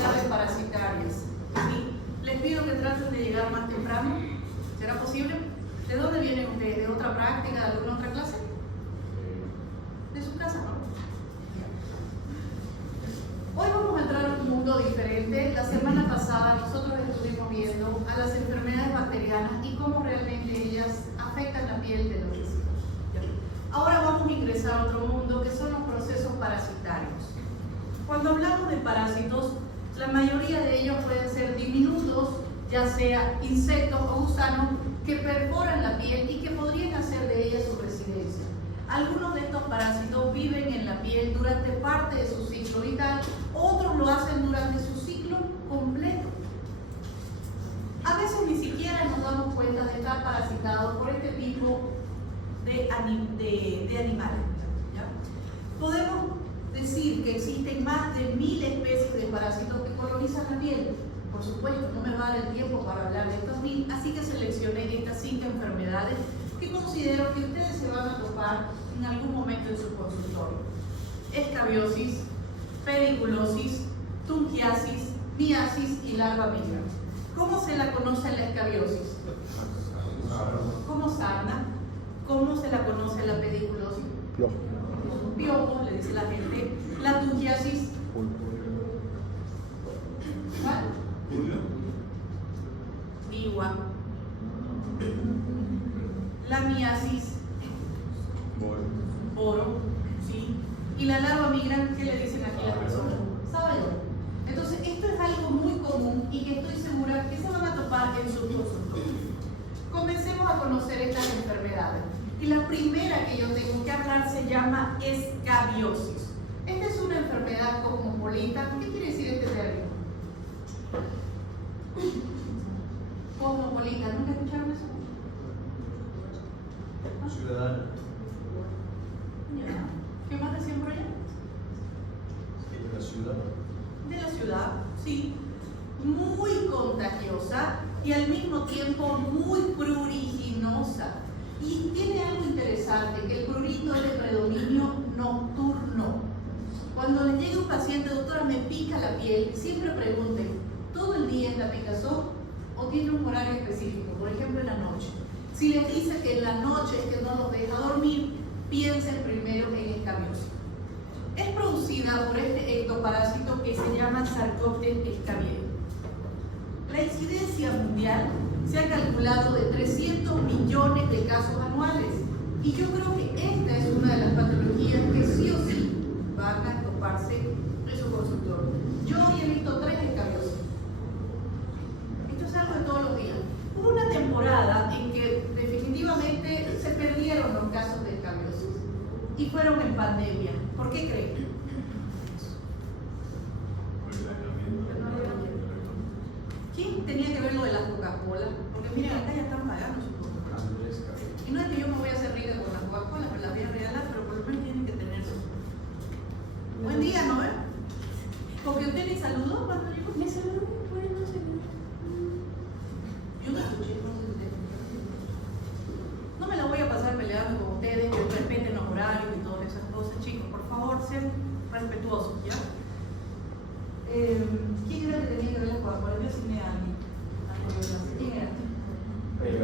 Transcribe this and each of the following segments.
hablar de parasitarias. ¿Sí? Les pido que traten de llegar más temprano. ¿Será posible? ¿De dónde vienen ustedes? ¿De otra práctica? ¿De alguna otra clase? ¿De su casa? ¿No? Hoy vamos a entrar a un mundo diferente. La semana pasada nosotros estuvimos viendo a las enfermedades bacterianas y cómo realmente ellas afectan la piel de los discípulos. Ahora vamos a ingresar a otro mundo que son los procesos parasitarios. Cuando hablamos de parásitos, la mayoría de ellos pueden ser diminutos, ya sea insectos o gusanos que perforan la piel y que podrían hacer de ella su residencia. Algunos de estos parásitos viven en la piel durante parte de su ciclo vital, otros lo hacen durante su ciclo completo. A veces ni siquiera nos damos cuenta de estar parasitados por este tipo de animales. ¿Ya? Podemos decir que existen más de 1000 especies de parásitos que colonizan la piel. Por supuesto, no me va a dar el tiempo para hablar de estos 1000, así que seleccioné estas 5 enfermedades que considero que ustedes se van a topar en algún momento en su consultorio. Escabiosis, pediculosis, tungiasis, miasis y larva migra. ¿Cómo se la conoce la escabiosis? Como sarna. ¿Cómo se la conoce la pediculosis? Piojo, le dice la gente. La tungiasis. ¿Cuál? Vigua. La miasis. Boro. ¿Sí? Y la larva migra, ¿qué le dicen aquí las personas? Sabayón. Entonces, esto es algo muy común y que estoy segura que se van a topar en sus consultorios. Comencemos a conocer estas enfermedades. Y la primera que yo tengo que hablar se llama escabiosis. Esta es una enfermedad cosmopolita. ¿Qué quiere decir este término? Cosmopolita. ¿Nunca escucharon eso? Ciudadano. ¿Qué más decían por allá? De la ciudad. De la ciudad, sí. Muy contagiosa y al mismo tiempo muy pruriginosa. Y tiene algo interesante, que el prurito es de predominio nocturno. Cuando les llega un paciente, doctora, me pica la piel, siempre pregunten, ¿todo el día es la picazón o tiene un horario específico? Por ejemplo, en la noche. Si les dice que en la noche es que no los deja dormir, piensen primero en escabiosis. Es producida por este ectoparásito que se llama Sarcoptes scabiei. La incidencia mundial se ha calculado de 300 millones de casos anuales y yo creo que esta es una de las patologías que sí o sí van a toparse en su consultorio. Yo hoy he visto 3 escabiosis. Esto es algo de todos los días. Hubo una temporada en que definitivamente se perdieron los casos de escabiosis y fueron en pandemia. ¿Por qué creen? ¿Quién tenía que ver lo de las Coca-Cola? Porque miren, acá ya están pagando sus Coca-Cola. Y no es que yo me voy a hacer rica con las Coca-Cola, me las voy a regalar, pero por lo menos tienen que tener su. Buen día, ¿no? Porque usted ni saludó cuando llegó. Me saludó, por no sé. Yo no escuché, no sé si usted. No me la voy a pasar peleando con ustedes, que respeten los horarios y todas esas cosas, chicos. Por favor, sean respetuosos, ¿ya? ¿Quién era el que tenía que ver las Coca-Cola? Yo asigné a alguien. ¿Quién era? Él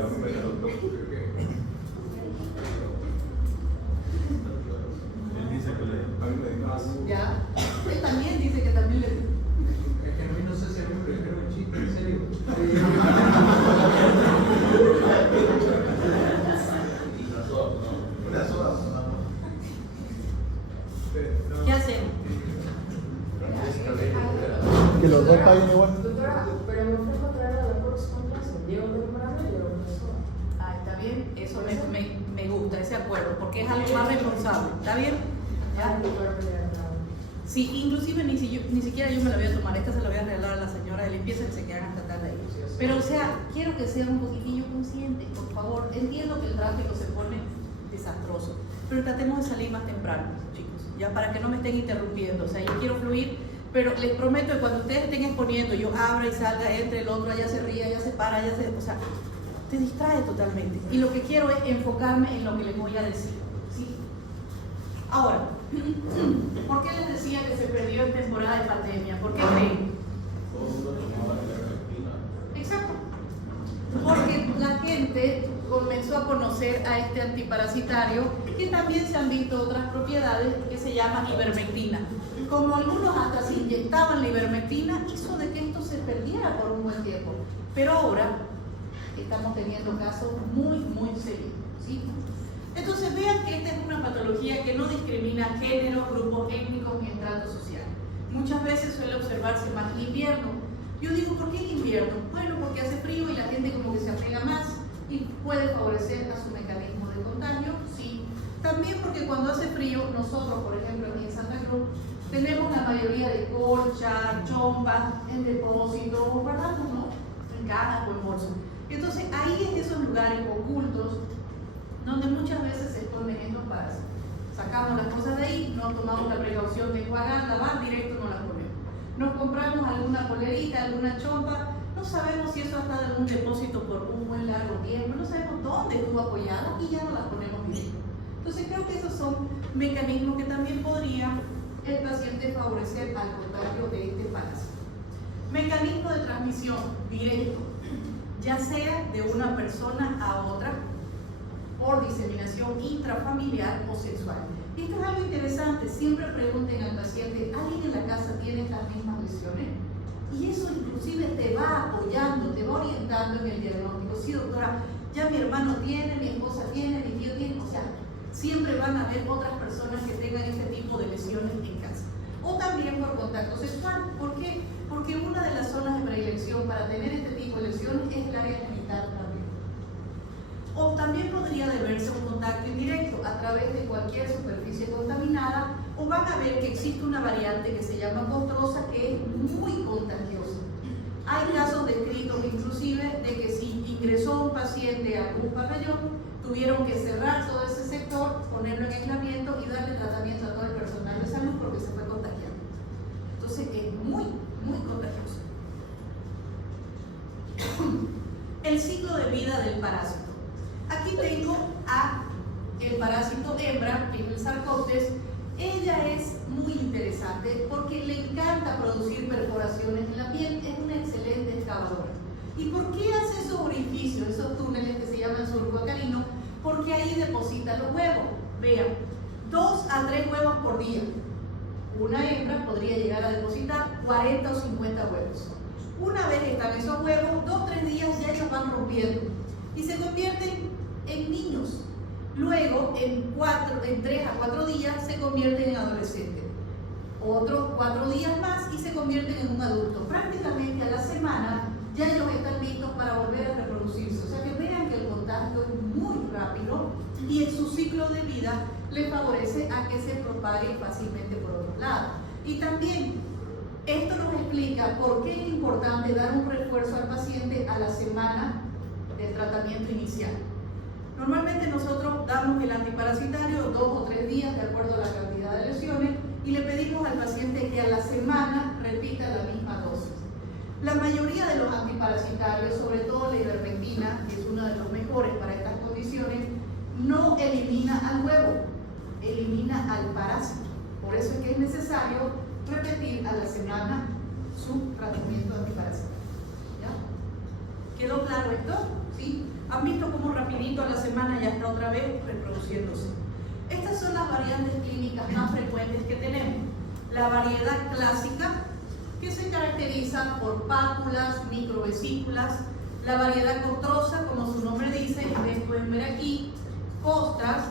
dice que a mí me dijo. ¿Ya? Él también dice que también le. Es que a mí no sé si a mí me dijeron el chiste, en serio. Una soda. ¿Qué hacemos? Que los dos paguen igual. Doctora, pero me fue a encontrar a la próxima clase. Llego temprano y llego profesora. Ah, está bien, eso me gusta, ese acuerdo, porque es algo más responsable. ¿Está bien? ¿Ya? Sí, inclusive ni siquiera yo me la voy a tomar, esta se la voy a regalar a la señora de limpieza que se quedan hasta tarde ahí. Pero o sea, quiero que sean un poquitillo conscientes, por favor. Entiendo que el tráfico se pone desastroso, pero tratemos de salir más temprano, chicos, ya para que no me estén interrumpiendo. O sea, yo quiero fluir, pero les prometo que cuando ustedes estén exponiendo, yo abra y salga, entre el otro, allá se ríe, allá se para, allá se... O sea, te distrae totalmente. Y lo que quiero es enfocarme en lo que les voy a decir, ¿sí? Ahora, ¿por qué les decía que se perdió en temporada de pandemia? ¿Por qué creen? gente comenzó a conocer a este antiparasitario, que también se han visto otras propiedades, que se llama ivermectina. Como algunos hasta se inyectaban la ivermectina, hizo de que esto se perdiera por un buen tiempo. Pero ahora estamos teniendo casos muy serios, ¿sí? Entonces vean que esta es una patología que no discrimina género, grupos étnicos ni estrato social. Muchas veces suele observarse más en invierno. Yo digo, ¿por qué en invierno? Bueno, porque hace frío y la gente como que se apega más y puede favorecer a su mecanismo de contagio, sí. También porque cuando hace frío, nosotros, por ejemplo, aquí en Santa Cruz, tenemos la mayoría de colchas, chompas, en depósitos, guardamos, ¿no? En cajas o en bolsas. Entonces, ahí en esos lugares ocultos, donde muchas veces se esconden estos parásitos. Sacamos las cosas de ahí, no tomamos la precaución de enjuagar, lavar, directo no las ponemos. Nos compramos alguna polerita, alguna chompa, no sabemos si eso ha estado en un depósito por un buen largo tiempo, no sabemos dónde estuvo apoyada y ya no las ponemos directo. Entonces creo que esos son mecanismos que también podría el paciente favorecer al contagio de este parásito. Mecanismo de transmisión directo, ya sea de una persona a otra, por diseminación intrafamiliar o sexual. Y esto es algo interesante, siempre pregunten al paciente, ¿alguien en la casa tiene estas mismas lesiones? Y eso inclusive te va apoyando, te va orientando en el diagnóstico. Sí, doctora, ya mi hermano tiene, mi esposa tiene, mi tío tiene, o sea, siempre van a haber otras personas que tengan este tipo de lesiones en casa. O también por contacto sexual. ¿Por qué? Porque una de las zonas de predilección para tener este tipo de lesiones es el área genital también. O también podría deberse a un contacto indirecto a través de cualquier superficie contaminada, o van a ver que existe una variante que se llama costrosa, que es muy contagiosa. Hay casos descritos inclusive de que si ingresó un paciente a algún pabellón, tuvieron que cerrar todo ese sector, ponerlo en aislamiento y darle tratamiento a todo el personal de salud porque se fue contagiando. Entonces es muy contagiosa. El ciclo de vida del parásito. Aquí tengo a el parásito hembra, que es el Sarcoptes. Ella es muy interesante porque le encanta producir perforaciones en la piel, es una excelente excavadora. ¿Y por qué hace esos orificios, esos túneles que se llaman surco acarino? Porque ahí deposita los huevos. Vean, 2 a 3 huevos por día. Una hembra podría llegar a depositar 40 o 50 huevos. Una vez están esos huevos, 2 o 3 días ya ellos van rompiendo y se convierten en niños. Luego, en 3 a 4 días se convierten en adolescentes. Otros 4 días más y se convierten en un adulto. Prácticamente a la semana ya ellos están listos para volver a reproducirse. O sea que vean que el contagio es muy rápido y en su ciclo de vida le favorece a que se propague fácilmente por otro lado. Y también esto nos explica por qué es importante dar un refuerzo al paciente a la semana del tratamiento inicial. Normalmente nosotros damos el antiparasitario 2 o 3 días de acuerdo a la cantidad de lesiones y le pedimos al paciente que a la semana repita la misma dosis. La mayoría de los antiparasitarios, sobre todo la ivermectina, que es uno de los mejores para estas condiciones, no elimina al huevo, elimina al parásito. Por eso es que es necesario repetir a la semana su tratamiento antiparasitario. ¿Ya? ¿Quedó claro esto? ¿Sí? ¿Han visto cómo rapidito a la semana ya está otra vez reproduciéndose? Estas son las variantes clínicas más frecuentes que tenemos. La variedad clásica, que se caracteriza por pápulas, microvesículas. La variedad costrosa, como su nombre dice, ustedes pueden ver aquí, costras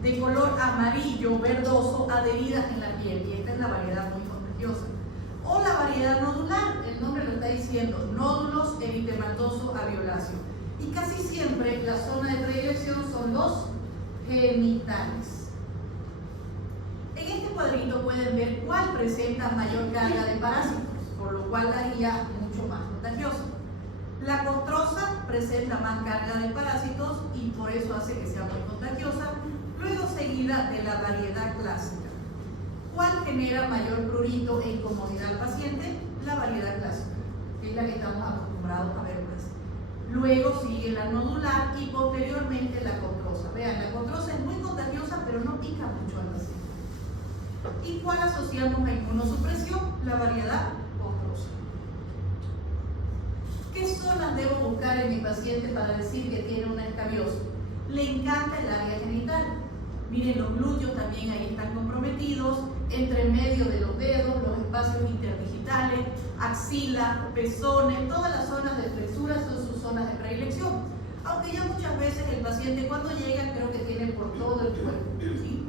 de color amarillo, verdoso, adheridas en la piel. Y esta es la variedad muy contagiosa. O la variedad nodular, el nombre lo está diciendo, nódulos eritematoso alveoláceo. Y casi siempre la zona de predilección son los genitales. En este cuadrito pueden ver cuál presenta mayor carga de parásitos, por lo cual la haría mucho más contagiosa. La costrosa presenta más carga de parásitos y por eso hace que sea muy contagiosa, luego seguida de la variedad clásica. ¿Cuál genera mayor prurito e incomodidad al paciente? La variedad clásica, que es la que estamos acostumbrados a ver más. Luego sigue la nodular y posteriormente la costrosa. Vean, la costrosa es muy contagiosa, pero no pica mucho al paciente. ¿Y cuál asociamos a inmunosupresión? La variedad costrosa. ¿Qué zonas debo buscar en mi paciente para decir que tiene una escabiosis? Le encanta el área genital. Miren, los glúteos también ahí están comprometidos, entre medio de los dedos, los espacios interdigitales, axila, pezones, todas las zonas de flexura son sus zonas de predilección. Aunque ya muchas veces el paciente cuando llega creo que tiene por todo el cuerpo, ¿sí?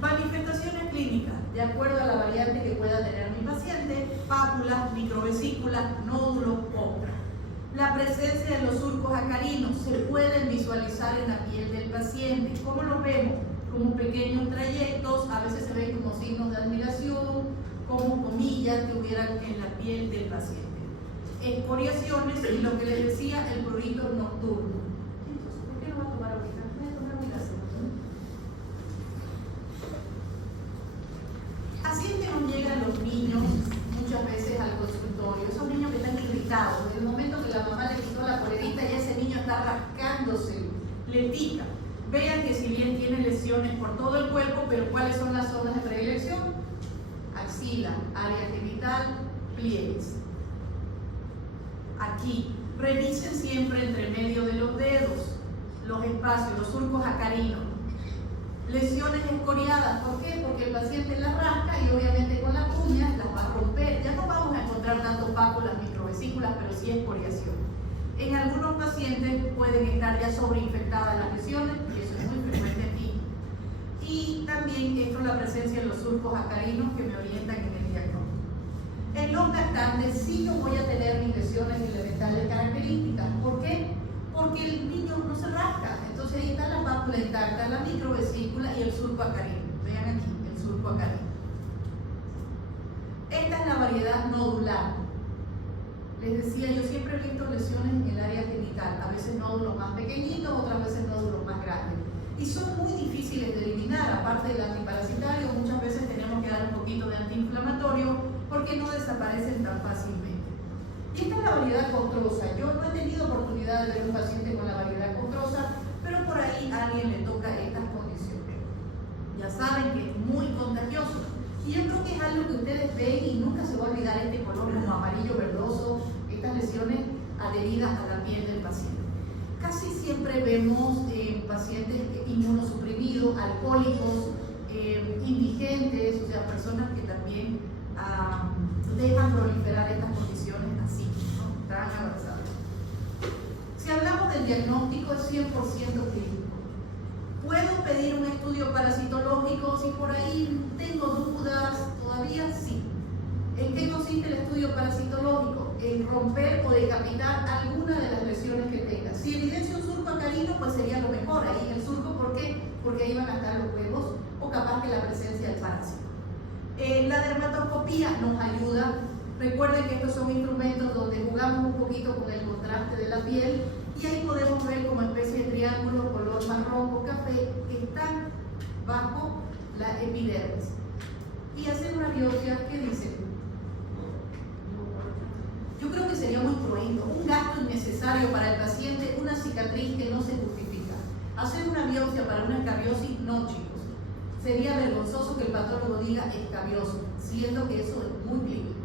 Manifestaciones clínicas, de acuerdo a la variante que pueda tener mi paciente: pápulas, microvesículas, nódulos, ocra. La presencia de los surcos acarinos se pueden visualizar en la piel del paciente. ¿Cómo los vemos? Como pequeños trayectos, a veces se ven como signos de admiración, como comillas que hubieran en la piel del paciente. Escoriaciones y lo que les decía, el prurito nocturno. Entonces, ¿por qué no va a tomar ahorita? Voy a tomar mi gaseosa. Así es que nos llegan los niños muchas veces al consultorio, esos niños que están irritados. En el momento que la mamá le quitó la polerita y ese niño está rascándose, le pica. Vean que si bien tiene lesiones por todo el cuerpo, pero ¿cuáles son las zonas de predilección? Axila, área genital, pliegues. Aquí, revisen siempre entre medio de los dedos, los espacios, los surcos acarinos. Lesiones escoriadas, ¿por qué? Porque el paciente las rasca y obviamente con la uña las va a romper. Ya no vamos a encontrar tanto pápulas, microvesículas, pero sí escoriación. En algunos pacientes pueden estar ya sobreinfectadas las lesiones, y eso es muy frecuente aquí. Y también esto, la presencia de los surcos acarinos que me orientan en el diagnóstico. En los lactantes sí yo voy a tener mis lesiones elementales características. ¿Por qué? Porque el niño no se rasca. Entonces ahí está la pápula intacta, la microvesícula y el surco acarino. Vean aquí, el surco acarino. Esta es la variedad nodular. Les decía, yo siempre he visto lesiones en el área genital, a veces nódulos más pequeñitos, otras veces nódulos más grandes. Y son muy difíciles de eliminar, aparte del antiparasitario, muchas veces tenemos que dar un poquito de antiinflamatorio porque no desaparecen tan fácilmente. Y esta es la variedad costrosa. Yo no he tenido oportunidad de ver un paciente con la variedad costrosa, pero por ahí a alguien le toca estas condiciones. Ya saben que es muy contagioso. Y yo creo que es algo que ustedes ven y nunca se va a olvidar este color como amarillo verdoso, estas lesiones adheridas a la piel del paciente. Casi siempre vemos pacientes inmunosuprimidos, alcohólicos, indigentes, o sea, personas que también dejan proliferar estas condiciones así, ¿no? Tan avanzadas. Si hablamos del diagnóstico, es 100% clínico. ¿Puedo pedir un estudio parasitológico si por ahí tengo dudas? Todavía sí. ¿En qué consiste el estudio parasitológico? En romper o decapitar alguna de las lesiones que tenga. Si evidencia un surco acarino, pues sería lo mejor. Ahí en el surco, ¿por qué? Porque ahí van a estar los huevos o capaz que la presencia del parásito. La dermatoscopía nos ayuda. Recuerden que estos son instrumentos donde jugamos un poquito con el contraste de la piel y ahí podemos ver como especie de triángulos color marrón o café que están bajo la epidermis. Y hacer una biopsia, ¿qué dicen? Yo creo que sería muy cruento, un gasto innecesario para el paciente, una cicatriz que no se justifica. Hacer una biopsia para una escabiosis, no, chicos. Sería vergonzoso que el patólogo diga escabioso, siendo que eso es muy clínico.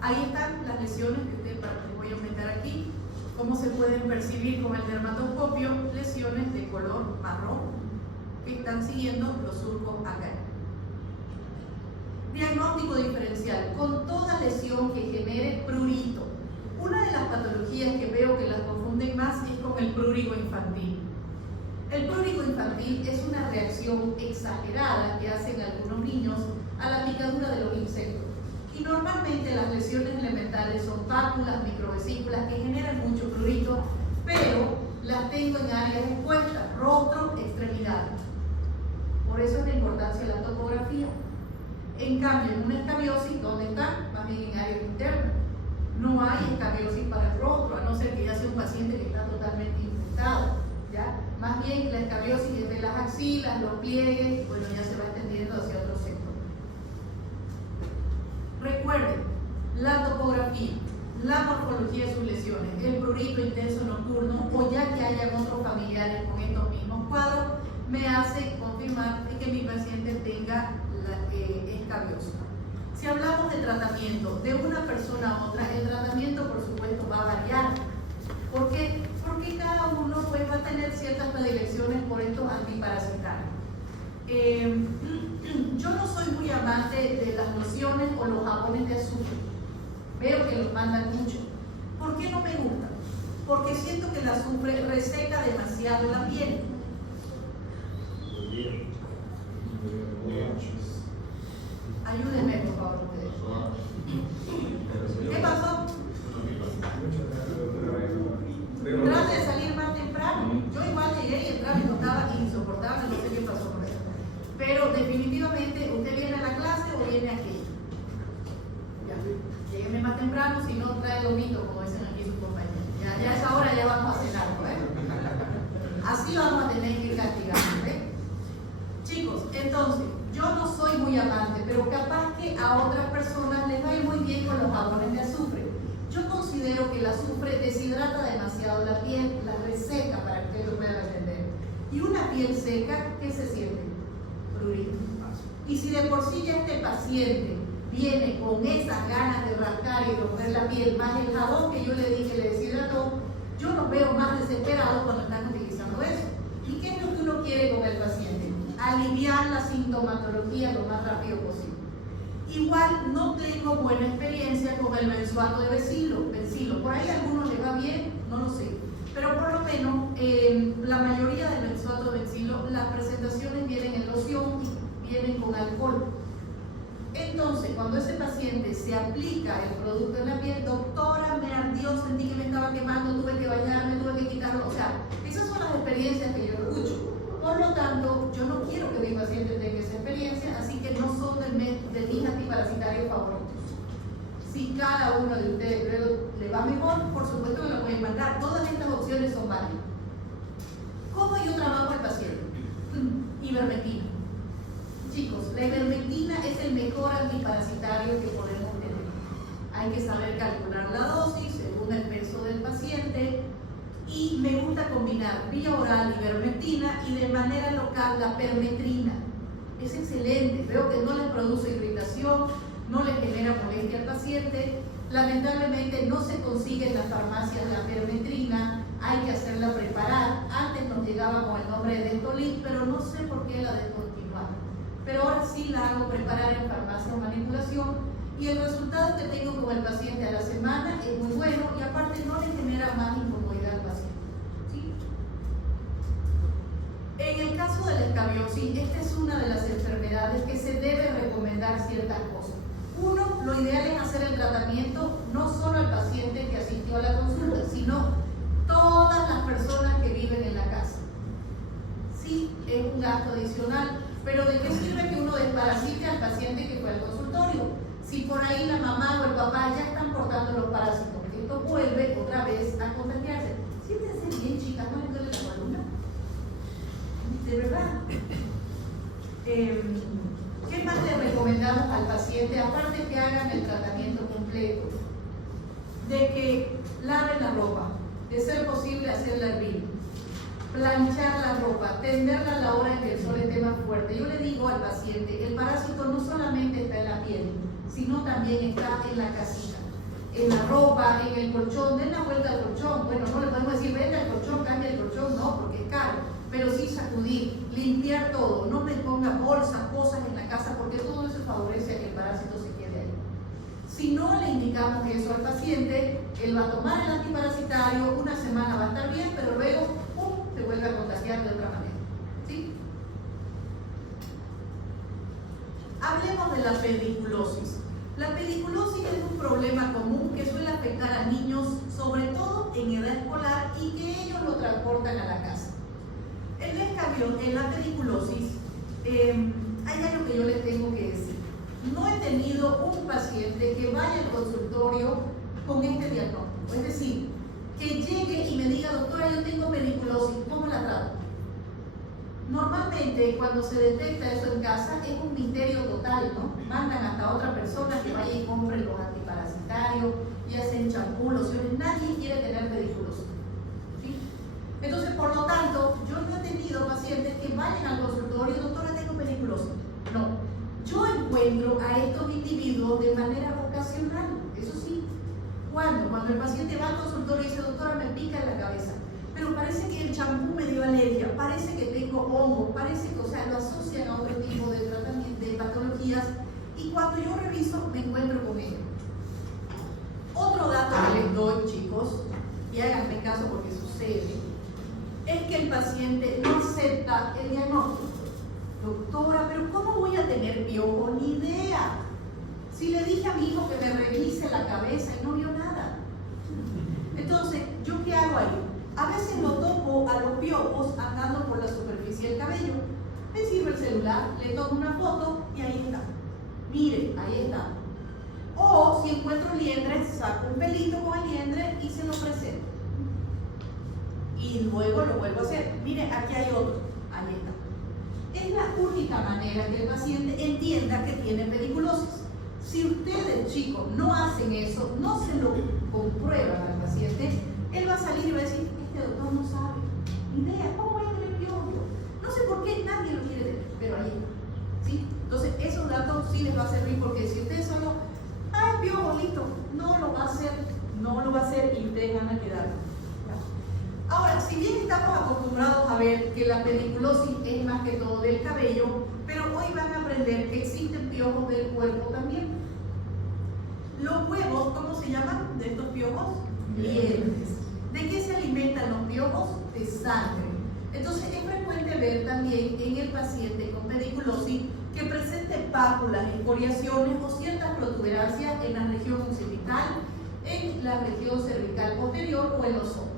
Ahí están las lesiones que les voy a aumentar aquí. ¿Cómo se pueden percibir con el dermatoscopio? Lesiones de color marrón que están siguiendo los surcos acá. Diagnóstico diferencial, con toda lesión que genere prurito. Una de las patologías que veo que las confunden más es con el prurigo infantil. El prurigo infantil es una reacción exagerada que hacen algunos niños a la picadura de los insectos. Y normalmente las lesiones elementales son pápulas, microvesículas que generan mucho prurito, pero las tengo en áreas expuestas, rostro, extremidades. Por eso es la importancia de la topografía. En cambio, en una escabiosis, ¿dónde está? Más bien en áreas internas. No hay escabiosis para el rostro, a no ser que ya sea un paciente que está totalmente infectado, ¿ya? Más bien la escabiosis es de las axilas, los pliegues, bueno, ya se va extendiendo hacia otro sector. Recuerden, la topografía, la morfología de sus lesiones, el prurito intenso nocturno o ya que hayan otros familiares con estos mismos cuadros, me hace confirmar que mi paciente tenga la escabiosis. Si hablamos de tratamiento de una persona a otra, el tratamiento por supuesto va a variar. ¿Por qué? Porque cada uno pues, va a tener ciertas predilecciones por estos antiparasitarios. Yo no soy muy amante de las lociones o los jabones de azufre. Veo que los mandan mucho. ¿Por qué no me gusta? Porque siento que el azufre reseca demasiado la piel. Ayúdenme, por favor, ustedes. ¿Qué pasó? Trate de salir más temprano. Yo igual llegué y el tráfico estaba insoportable, no sé qué pasó con eso. Pero definitivamente, ¿usted viene a la clase o viene aquí? Ya, lléguenme más temprano, si no trae lomito, como dicen aquí sus compañeros. Ya a esa hora ya vamos a cenar, ¿no? Así vamos a tener que castigarnos, ¿eh? Chicos, entonces, yo no soy muy amante, pero capaz que a otras personas les va a ir muy bien con los jabones de azufre. Yo considero que el azufre deshidrata demasiado la piel, la reseca para que ustedes lo puedan entender. Y una piel seca, ¿qué se siente? Prurito. Y si de por sí ya este paciente viene con esas ganas de rascar y romper la piel, más el jabón que yo le dije le deshidrató, yo los veo más desesperados cuando están utilizando eso. ¿Y qué es lo que uno quiere con el paciente? Aliviar la sintomatología lo más rápido posible. Igual no tengo buena experiencia con el benzoato de Benzilo. Por ahí a algunos les va bien, no lo sé. Pero por lo menos la mayoría del benzoato de Benzilo, las presentaciones vienen en loción y vienen con alcohol. Entonces, cuando ese paciente se aplica el producto en la piel, doctora, me ardió, sentí que me estaba quemando, tuve que bañarme, tuve que quitarlo. O sea, esas son las experiencias que yo escucho. Por lo tanto, yo no quiero que mi paciente tenga esa experiencia, así que no son de mis antiparasitarios favoritos. Si cada uno de ustedes luego le va mejor, por supuesto que lo pueden mandar. Todas estas opciones son válidas. ¿Cómo yo trabajo al paciente? Ivermectina. Chicos, la ivermectina es el mejor antiparasitario que podemos tener. Hay que saber calcular la dosis según el peso del paciente. Y me gusta combinar vía oral ivermectina y de manera local la permetrina. Es excelente, veo que no les produce irritación, no les genera molestia al paciente. Lamentablemente no se consigue en las farmacias la permetrina, hay que hacerla preparar. Antes nos llegaba con el nombre de Dentolin, pero no sé por qué la descontinuaron. Pero ahora sí la hago preparar en farmacia o manipulación y el resultado que tengo con el paciente a la semana es muy bueno y aparte no le genera más incomodidad al paciente. ¿Sí? En el caso de la escabiosis, esta es una de las enfermedades que se debe recomendar ciertas cosas. Uno, lo ideal es hacer el tratamiento no solo al paciente que asistió a la consulta, sino todas las personas que viven en la casa. Sí, es un gasto adicional, pero ¿de qué sirve que uno desparasite al paciente que fue al consultorio? Si por ahí la mamá o el papá ya están portando los parásitos, esto vuelve otra vez a contagiarse. Siéntense bien, chicas, no les duele la columna. De verdad. ¿Qué más le recomendamos al paciente? Aparte que hagan el tratamiento completo, de que laven la ropa, de ser posible hacerla hervir, planchar la ropa, tenderla a la hora en que el sol esté más fuerte. Yo le digo al paciente, el parásito no solamente está en la piel, sino también está en la casita, en la ropa, en el colchón. Den la vuelta al colchón. Bueno, no le podemos decir, vende al colchón, cambia el colchón, no, porque es caro, pero sí sacudir, limpiar todo, no me ponga bolsas, cosas en la casa, porque todo eso favorece a que el parásito se quede ahí. Si no le indicamos eso al paciente, él va a tomar el antiparasitario, una semana va a estar bien, pero luego se vuelve a contagiar de otra manera. ¿Sí? Hablemos de la pediculosis. La pediculosis es un problema común que suele afectar a niños, sobre todo en edad escolar, y que ellos lo transportan a la casa. El escabión, en la pediculosis, hay algo que yo les tengo que decir. No he tenido un paciente que vaya al consultorio con este diagnóstico. Es decir, que llegue y me diga, doctora, yo tengo pediculosis, ¿cómo la trato? Normalmente cuando se detecta eso en casa es un misterio total, ¿no? Mandan hasta otra persona que vaya y compre los antiparasitarios y hacen champú, lociones. Nadie quiere tener pediculosis. ¿Sí? Entonces, por lo tanto, yo no he tenido pacientes que vayan al consultorio, doctora, tengo pediculosis. No. Yo encuentro encuentro a estos individuos de manera ocasional, eso sí. Cuando el paciente va al consultorio y dice, doctora, me pica en la cabeza, pero parece que el champú me dio alergia, parece que tengo hongos, parece que, o sea, lo asocian a otro tipo de tratamiento, de patologías, y cuando yo reviso me encuentro con ello. Otro dato que les doy, chicos, y háganme caso porque sucede, es que el paciente no acepta el diagnóstico. Doctora, pero ¿cómo voy a tener piojo? Ni idea. Si le dije a mi hijo que me revise la cabeza y no vio nada. Entonces, ¿yo qué hago ahí? A veces lo topo a los piojos andando por la superficie del cabello. Me sirve el celular, le tomo una foto y ahí está. Mire, ahí está. O si encuentro liendres, saco un pelito con el liendre y se lo presento. Y luego lo vuelvo a hacer. Mire, aquí hay otro. Ahí está. Es la única manera que el paciente entienda que tiene pediculosis. Si ustedes, chicos, no hacen eso, no se lo comprueban al paciente, él va a salir y va a decir, este doctor no sabe, ni idea, ¿cómo voy a tener piojo? No sé por qué nadie lo quiere tener, pero ahí está. ¿Sí? Entonces, esos datos sí les va a servir porque si ustedes solo, piojo, listo, no lo va a hacer y ustedes van a quedar. Ahora, si bien estamos acostumbrados a ver que la pediculosis es más que todo del cabello, pero hoy van a aprender que existen piojos del cuerpo también. Los huevos, ¿cómo se llaman de estos piojos? Liendres. ¿De qué se alimentan los piojos? De sangre. Entonces es frecuente ver también en el paciente con pediculosis que presente pápulas, escoriaciones o ciertas protuberancias en la región occipital, en la región cervical posterior o en los hombros.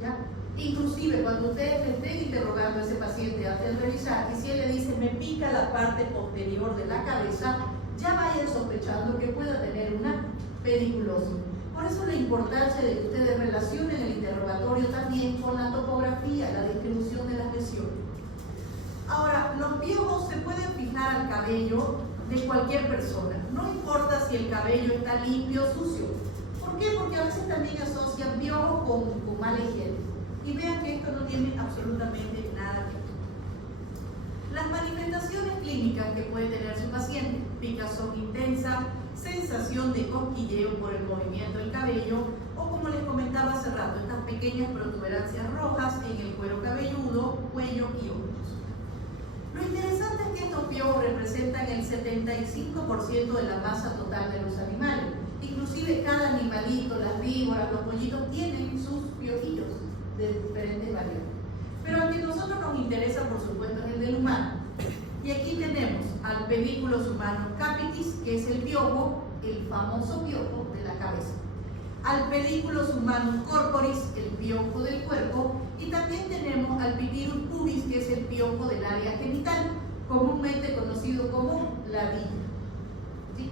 ¿Ya? Inclusive cuando ustedes le estén interrogando a ese paciente antes de revisar, y si él le dice me pica la parte posterior de la cabeza, ya vayan sospechando que pueda tener una pediculosis. Por eso la importancia de que ustedes relacionen el interrogatorio también con la topografía, la distribución de las lesiones. Ahora, los piojos se pueden fijar al cabello de cualquier persona, no importa si el cabello está limpio o sucio. ¿Por qué? Porque a veces también asocian piojos con mala higiene. Y vean que esto no tiene absolutamente nada que ver. Las manifestaciones clínicas que puede tener su paciente: picazón intensa, sensación de cosquilleo por el movimiento del cabello, o como les comentaba hace rato, estas pequeñas protuberancias rojas en el cuero cabelludo, cuello y hombros. Lo interesante es que estos piojos representan el 75% de la masa total de los animales. Inclusive cada animalito, las víboras, los pollitos tienen sus piojillos de diferentes variedades. Pero el que a nosotros nos interesa, por supuesto, es el del humano. Y aquí tenemos al pedículos humanos capitis, que es el piojo, el famoso piojo de la cabeza. Al pedículos humanos corporis, el piojo del cuerpo, y también tenemos al pipirus pubis, que es el piojo del área genital, comúnmente conocido como la villa. ¿Sí?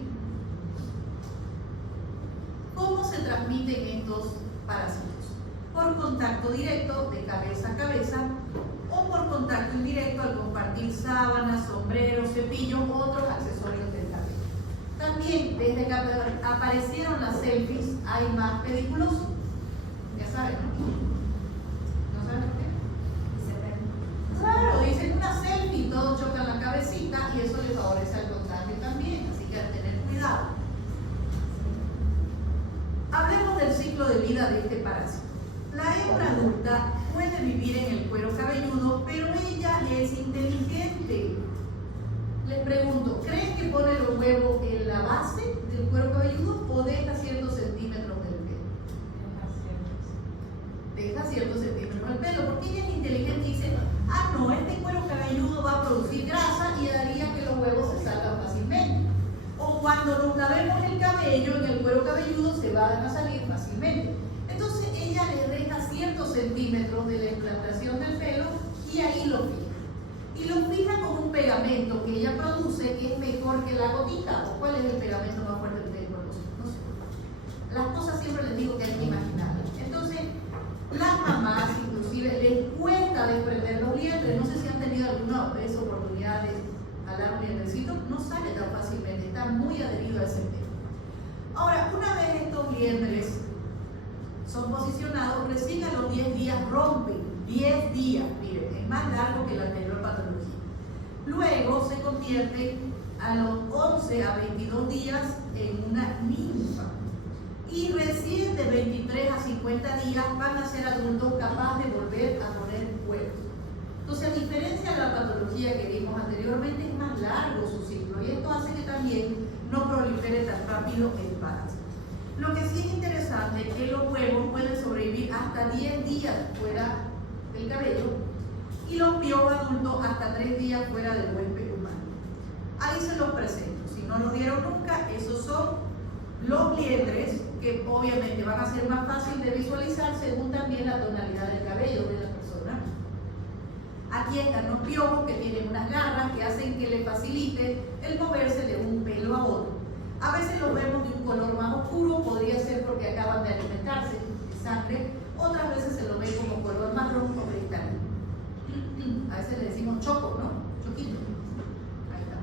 ¿Cómo se transmiten estos parásitos? Por contacto directo de cabeza a cabeza o por contacto indirecto al compartir sábanas, sombreros, cepillos u otros accesorios del cabello. También, desde que aparecieron las selfies, hay más pediculosis. Ya saben, ¿no? ¿No saben por qué? Claro, dicen una selfie y todos chocan la cabecita y eso les favorece al contagio también, así que hay que tener cuidado. Hablemos del ciclo de vida de este parásito. La hembra adulta puede vivir en el cuero cabelludo, pero ella es inteligente. Les pregunto, ¿creen que pone los huevos en la base del cuero cabelludo o deja ciertos centímetros del pelo? Deja ciertos centímetros del pelo, porque ella es inteligente y dice, no, este cuero cabelludo va a producir grasa y haría que los huevos se salgan fácilmente. O cuando nos lavemos el cabello, en el cuero cabelludo se van a salir fácilmente. Entonces ella le deja ciertos centímetros de la implantación del pelo y ahí lo fija. Y lo fija con un pegamento que ella produce que es mejor que la gotita. ¿Cuál es el pegamento más fuerte que ustedes conocen? No sé. Las cosas siempre les digo que hay que imaginarlas. Entonces, las mamás inclusive les cuesta desprender los liendres. No sé si han tenido alguna vez oportunidad de jalar un liendrecito. No sale tan fácilmente, está muy adherido a ese pelo. Ahora, una vez estos liendres son posicionados, recién a los 10 días rompen. 10 días, miren, es más largo que la anterior patología. Luego se convierte a los 11 a 22 días en una ninfa. Y recién de 23 a 50 días van a ser adultos capaces de volver a poner huevos. Entonces, a diferencia de la patología que vimos anteriormente, es más largo su ciclo y esto hace que también no prolifere tan rápido el parásito. Lo que sí es interesante es que los huevos pueden sobrevivir hasta 10 días fuera del cabello y los piojos adultos hasta 3 días fuera del huésped humano. Ahí se los presento. Si no los vieron nunca, esos son los liendres, que obviamente van a ser más fácil de visualizar según también la tonalidad del cabello de la persona. Aquí están los piojos, que tienen unas garras que hacen que le facilite el moverse de un pelo a otro. A veces los vemos de un color más oscuro, podría ser porque acaban de alimentarse de sangre, otras veces se lo ve como color marrón o cristalino. A veces le decimos choco, ¿no? Choquito. Ahí está.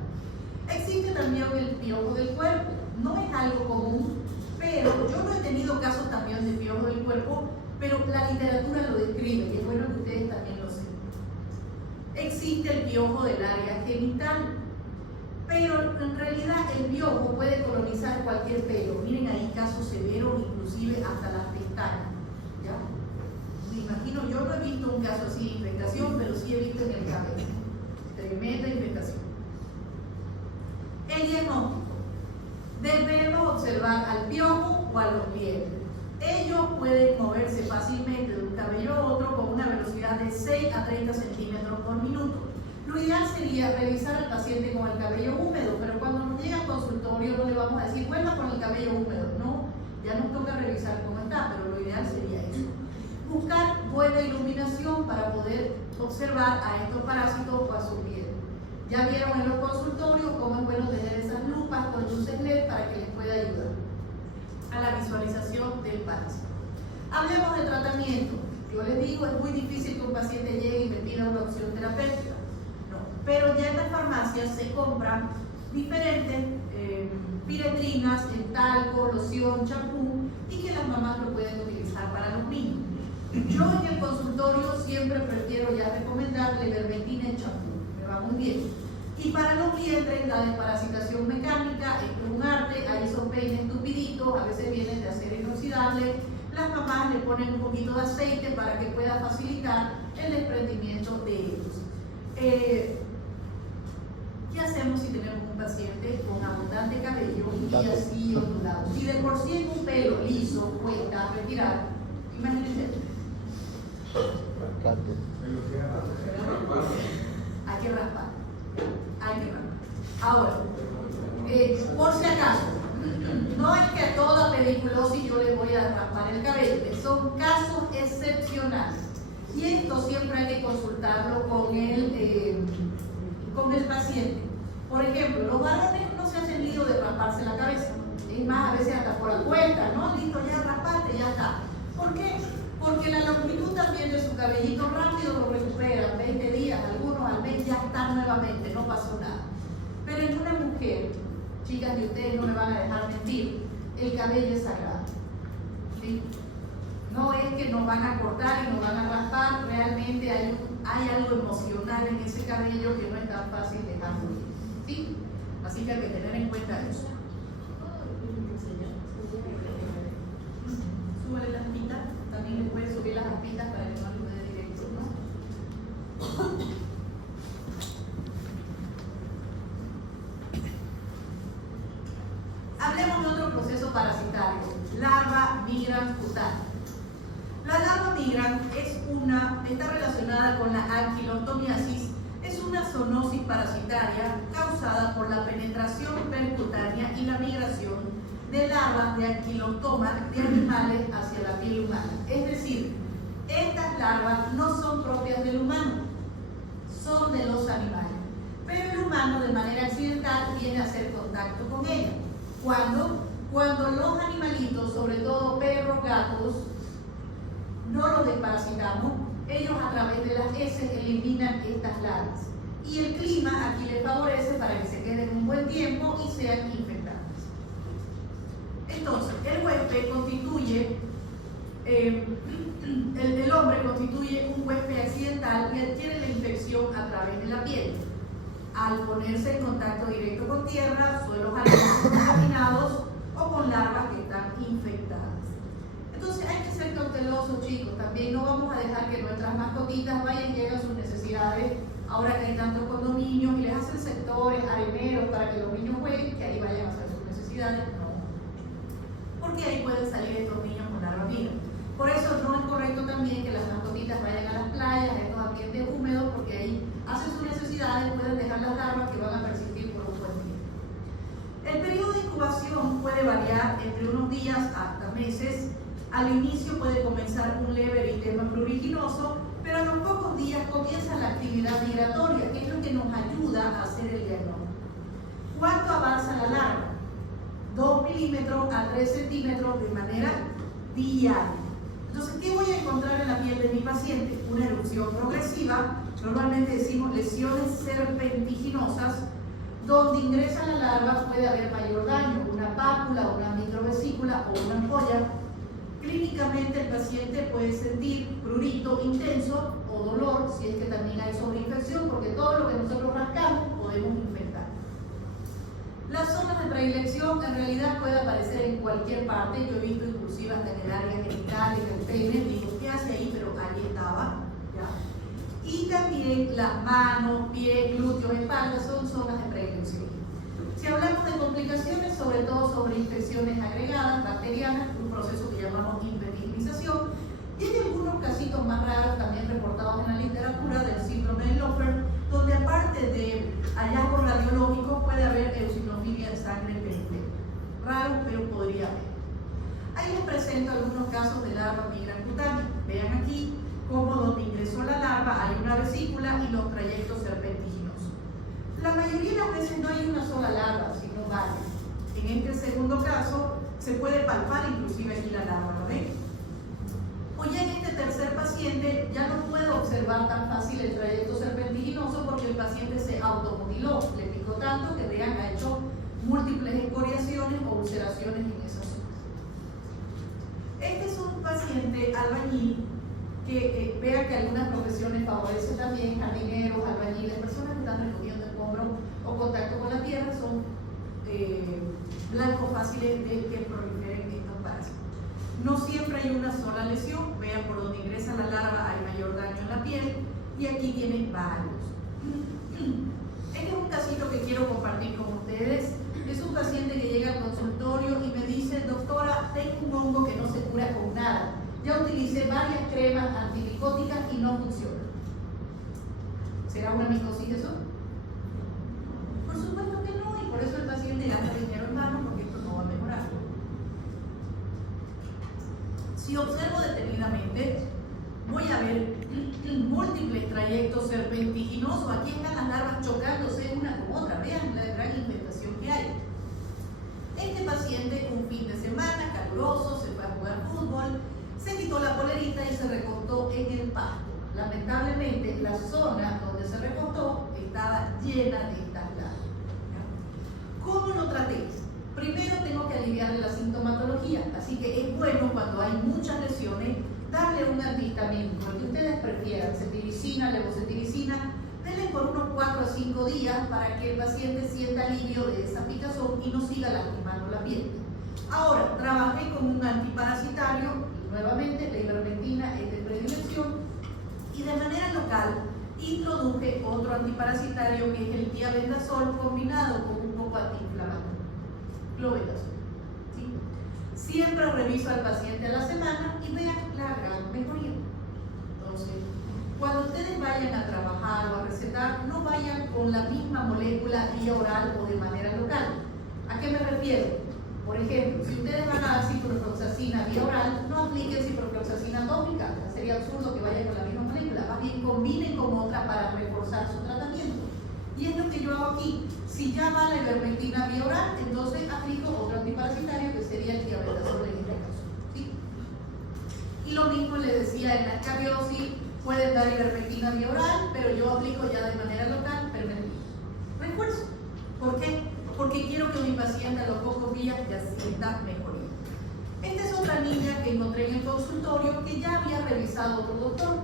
Existe también el piojo del cuerpo. No es algo común, pero yo no he tenido casos también de piojo del cuerpo, pero la literatura lo describe y es bueno que ustedes también lo sepan. Existe el piojo del área genital, pero en realidad el piojo puede colonizar cualquier pelo. Miren ahí casos severos, inclusive hasta las pestañas. ¿Ya? Me imagino, yo no he visto un caso así de infectación, pero sí he visto en el cabello. Tremenda infectación. El diagnóstico. Debemos observar al piojo o a los liendres. Ellos pueden moverse fácilmente de un cabello a otro con una velocidad de 6 a 30 centímetros por minuto. Lo ideal sería revisar al paciente con el cabello húmedo, pero cuando nos llega al consultorio no le vamos a decir, vuelva con el cabello húmedo. No, ya nos toca revisar cómo está, pero lo ideal sería eso. Buscar buena iluminación para poder observar a estos parásitos o a su piel. Ya vieron en los consultorios cómo es bueno tener esas lupas con luces LED para que les pueda ayudar a la visualización del parásito. Hablemos de tratamiento. Yo les digo, es muy difícil que un paciente llegue y me pida una opción terapéutica. No, pero ya en las farmacias se compran diferentes piretrinas, en talco, loción, champú, y que las mamás lo pueden utilizar para los niños. Yo en el consultorio siempre prefiero ya recomendarle vermectina en champú, me va muy bien. Y para los liendres, la desparasitación mecánica es un arte, ahí son peines tupiditos, a veces vienen de acero inoxidable. Las mamás le ponen un poquito de aceite para que pueda facilitar el desprendimiento de ellos. ¿Qué hacemos si tenemos un paciente con abundante cabello y así ondulado? Si de por sí en un pelo liso cuesta retirar, imagínense. Hay que raspar. Hay que raspar. Ahora, por si acaso, no es que a toda pediculosis yo le voy a raspar el cabello, son casos excepcionales. Y esto siempre hay que consultarlo con el paciente. Por ejemplo, los varones no se hacen lío de rasparse la cabeza. Es más, a veces hasta por la cuenta, ¿no? Listo, ya raspate, ya está. ¿Por qué? Porque la longitud también de su cabellito rápido lo recupera, 20 días, algunos al mes ya están nuevamente, no pasó nada. Pero en una mujer, chicas de ustedes no me van a dejar mentir, el cabello es sagrado. ¿Sí? No es que nos van a cortar y nos van a raspar, realmente hay algo emocional en ese cabello que no es tan fácil dejarlo ir. ¿Sí? Así que hay que tener en cuenta eso. Súbale las aspitas, también le puedes subir las aspitas para que no lo dé directo, ¿no? Hablemos de otro proceso parasitario, larva migrans cutánea. La larva migrans está relacionada con la anquilostomiasis, es una zoonosis parasitaria causada por la penetración percutánea y la migración de larvas de anquilostomas de animales hacia la piel humana. Es decir, estas larvas no son propias del humano, son de los animales. Pero el humano de manera accidental viene a hacer contacto con ellas. Cuando los animalitos, sobre todo perros, gatos, no los desparasitamos, ellos a través de las heces eliminan estas larvas. Y el clima aquí les favorece para que se queden un buen tiempo y sean infectadas. Entonces, el huésped constituye, el hombre constituye un huésped accidental y adquiere la infección a través de la piel. al ponerse en contacto directo con tierra, suelos arenosos contaminados o con larvas que están infectadas. Entonces hay que ser cautelosos, chicos. También no vamos a dejar que nuestras mascotitas vayan y lleguen a sus necesidades ahora que hay tantos condominios y les hacen sectores areneros para que los niños jueguen, que ahí vayan a hacer sus necesidades. No. Porque ahí pueden salir estos niños con larvas vivas. Por eso no es correcto también que las mascotitas vayan a las playas, a estos ambientes húmedos, porque ahí hacen sus necesidades, pueden dejar las larvas que van a persistir por un buen tiempo. El periodo de incubación puede variar entre unos días hasta meses. Al inicio puede comenzar un leve eritema pruriginoso, pero a los pocos días comienza la actividad migratoria, que es lo que nos ayuda a hacer el diagnóstico. ¿Cuánto avanza la larva? 2 milímetros a 3 centímetros de manera diaria. Entonces, ¿qué voy a encontrar en la piel de mi paciente? Una erupción progresiva, normalmente decimos lesiones serpentiginosas, donde ingresa la larva puede haber mayor daño, una pápula, una microvesícula o una ampolla. Clínicamente el paciente puede sentir prurito intenso o dolor, si es que también hay sobreinfección, porque todo lo que nosotros rascamos podemos infectar. Las zonas de predilección en realidad puede aparecer en cualquier parte. Yo he visto inclusive hasta en el área genital, en el pene. Digo, ¿qué hace ahí? Pero ahí estaba, ¿ya? Y también las manos, pies, glúteos, espalda son zonas de predilección. Si hablamos de complicaciones, sobre todo sobre infecciones agregadas, bacterianas, un proceso que llamamos hiperignización, y hay algunos casitos más raros también reportados en la literatura del síndrome de Loeffler, donde aparte de hallazgos radiológicos puede haber eosinofilia en sangre periférica. Raro, pero podría haber. Ahí les presento algunos casos de larva migracutánea. Vean aquí cómo donde ingresó la larva hay una vesícula y los trayectos serpentiginosos. La mayoría de las veces no hay una sola larva, sino varias. En este segundo caso se puede palpar inclusive aquí la larva, ¿lo ven? O ya en este tercer paciente ya no puedo observar tan fácil el trayecto serpentiginoso porque el paciente se automutiló, le picó tanto que vean, ha hecho múltiples escoriaciones o ulceraciones en esas zonas. Este es un paciente albañil que vean que algunas profesiones favorecen también, jardineros, albañiles, personas que están recogiendo escombros o contacto con la tierra, son blancos fáciles de que proliferen estos parásitos. No siempre hay una sola lesión, vean por donde ingresa la larva hay mayor daño en la piel y aquí tienen varios. Este es un casito que quiero compartir con ustedes. Es un paciente que llega al consultorio y me dice, doctora, tengo un hongo que no se cura con nada. Ya utilicé varias cremas antimicóticas y no funciona. ¿Será una micosis eso? Por supuesto que no, y por eso el paciente gasta dinero en mano porque esto no va a mejorar. Si observo detenidamente, voy a ver múltiples trayectos serpentiginosos. Aquí están las larvas chocándose una con otra. Vean la gran infestación que hay. Este paciente, un fin de semana caluroso, se fue a jugar fútbol, se quitó la polerita y se recostó en el pasto. Lamentablemente, la zona donde se recostó estaba llena de estas larvas. ¿Cómo lo traté? Primero tengo que aliviarle la sintomatología, así que es bueno cuando hay muchas lesiones darle un antihistamínico, el que ustedes prefieran, cetiricina, levocetiricina, denle por unos 4 a 5 días para que el paciente sienta alivio de esa picazón y no siga lastimando la piel. Ahora, trabajé con un antiparasitario, nuevamente la ivermectina es de predilección, y de manera local introduje otro antiparasitario que es el tiabendazol combinado con un poco antiinflamatorio, clobetasol. ¿Sí? Siempre reviso al paciente a la semana y vean la gran mejoría. Entonces, cuando ustedes vayan a trabajar o a recetar, no vayan con la misma molécula vía oral o de manera local. ¿A qué me refiero? Por ejemplo, si ustedes van a dar ciprofloxacina vía oral, no apliquen ciprofloxacina tópica. Sería absurdo que vayan con la misma molécula. Más bien combinen con otra para reforzar su tratamiento. Y es lo que yo hago aquí. Si ya va la ivermectina vía oral, entonces aplico otro antiparasitario que sería el tiabendazol en este caso. ¿Sí? Y lo mismo les decía en la escariosis, pueden dar ivermectina vía oral, pero yo aplico ya de manera local permetido. Refuerzo. ¿Por qué? Porque quiero que mi paciente a los pocos días ya sienta mejoría. Esta es otra niña que encontré en el consultorio que ya había revisado otro doctor.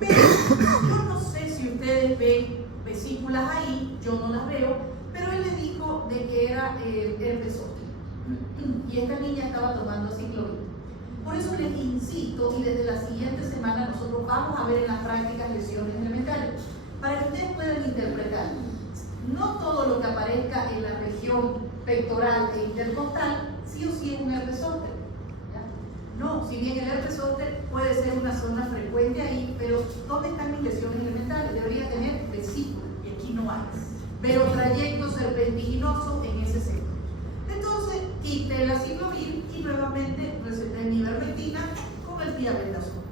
Pero yo no sé si ustedes ven vesículas ahí, yo no las veo, pero él le dijo de que era herpes zóster. Y esta niña estaba tomando ciclovir. Por eso les insisto, y desde la siguiente semana nosotros vamos a ver en las prácticas lesiones elementales, para que ustedes puedan interpretar. No todo lo que aparezca en la región pectoral e intercostal, sí o sí es un herpes zóster. No, si bien el herpes zóster puede ser una zona frecuente ahí, pero ¿dónde están mis lesiones elementales? Debería tener vesícula, y aquí no hay. Pero trayecto serpentiginoso en ese sector. Entonces, quité la ciclovir y nuevamente receté mi ivermectina con el tiabendazol.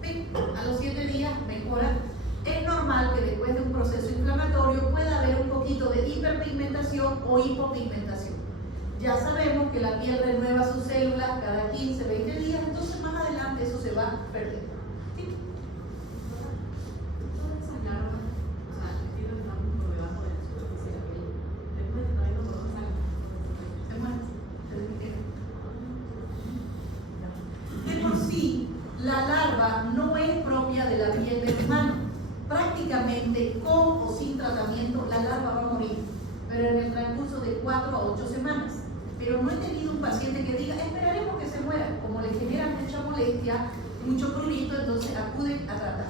¿Ven? A los 7 días mejora. Es normal que después de un proceso inflamatorio pueda haber un poquito de hiperpigmentación o hipopigmentación. Ya sabemos que la piel renueva sus células cada 15, 20 días, entonces más adelante eso se va perdiendo. ¿Sí? Todas esas larvas, o sea, tienen un por debajo de la superficie de la piel. Después de traerlo por dos años. Se muere, se desmitera. De por sí, la larva no es propia de la piel del humano. Prácticamente con o sin tratamiento la larva va a morir, pero en el transcurso de 4 a 8 semanas. Pero no he tenido un paciente que diga, esperaremos que se muera. Como le genera mucha molestia, mucho prurito, entonces acuden a tratar.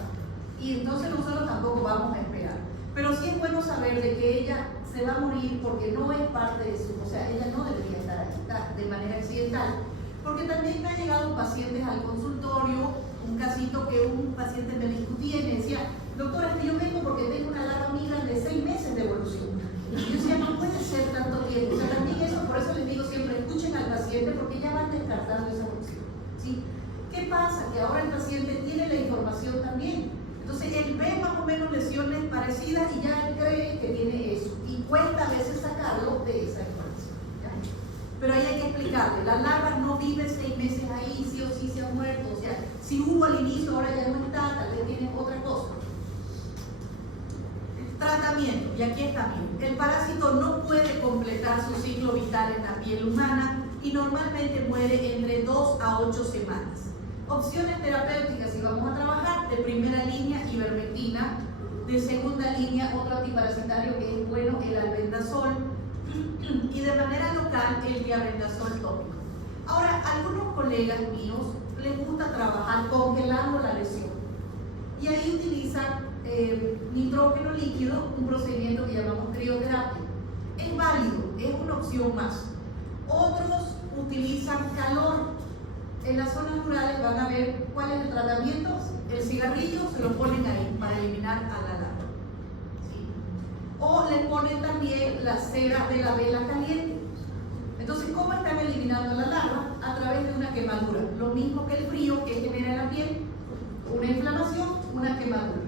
Y entonces nosotros tampoco vamos a esperar. Pero sí es bueno saber de que ella se va a morir porque no es parte de su, o sea, ella no debería estar ahí, está de manera accidental. Porque también me han llegado pacientes al consultorio, un casito que un paciente me discutía y me decía, doctora, es que yo vengo porque tengo una larva migra de 6 meses de evolución. Y yo decía, no puede ser tanto tiempo. O sea, también eso, por eso les digo siempre, escuchen al paciente porque ya van descartando esa evolución. ¿Sí? ¿Qué pasa? Que ahora el paciente tiene la información también. Entonces, él ve más o menos lesiones parecidas y ya él cree que tiene eso. Y cuesta a veces sacarlo de esa información. ¿Ya? Pero ahí hay que explicarle, la larva no vive 6 meses ahí, sí o sí se ha muerto. O sea, si hubo al inicio, ahora ya no está, tal vez tiene otra cosa. Tratamiento, y aquí está bien. El parásito no puede completar su ciclo vital en la piel humana y normalmente muere entre 2 a 8 semanas. Opciones terapéuticas, si vamos a trabajar, de primera línea, ivermectina, de segunda línea, otro antiparasitario que es bueno, el albendazol, y de manera local, el diabendazol tópico. Ahora, a algunos colegas míos les gusta trabajar congelando la lesión, y ahí utilizan nitrógeno líquido, un procedimiento que llamamos crioterapia. Es válido, es una opción más. Otros utilizan calor. En las zonas rurales van a ver cuál es el tratamiento. El cigarrillo se lo ponen ahí para eliminar a la larva. ¿Sí? O le ponen también la cera de la vela caliente. Entonces, ¿cómo están eliminando la larva? A través de una quemadura. Lo mismo que el frío que genera en la piel, una inflamación, una quemadura.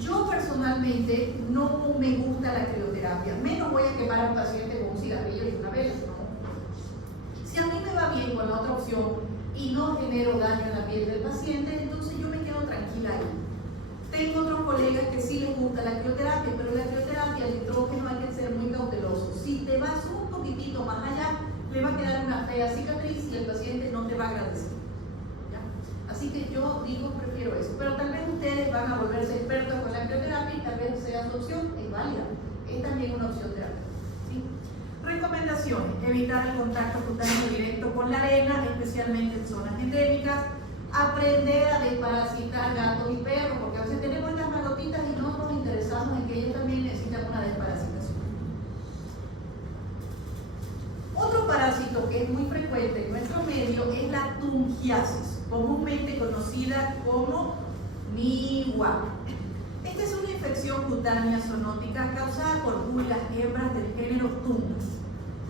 Yo personalmente no me gusta la crioterapia, menos voy a quemar a un paciente con un cigarrillo y una vela. No. Si a mí me va bien con la otra opción y no genero daño en la piel del paciente, entonces yo me quedo tranquila ahí. Tengo otros colegas que sí les gusta la crioterapia, pero la crioterapia, el nitrógeno, hay que ser muy cauteloso. Si te vas un poquitito más allá, le va a quedar una fea cicatriz y el paciente no te va a agradecer. Así que yo digo, prefiero eso. Pero tal vez ustedes van a volverse expertos con la crioterapia y tal vez sea su opción, es válida. Es también una opción terapéutica. ¿Sí? Recomendaciones: evitar el contacto cutáneo directo con la arena, especialmente en zonas endémicas. Aprender a desparasitar gatos y perros, porque a veces tenemos estas mascotitas y no nos interesamos en que ellos también necesitan una desparasitación. Otro parásito que es muy frecuente en nuestro medio es la tungiasis, comúnmente conocida como miwa. Esta es una infección cutánea zoonótica causada por pulgas hembras del género Tunga.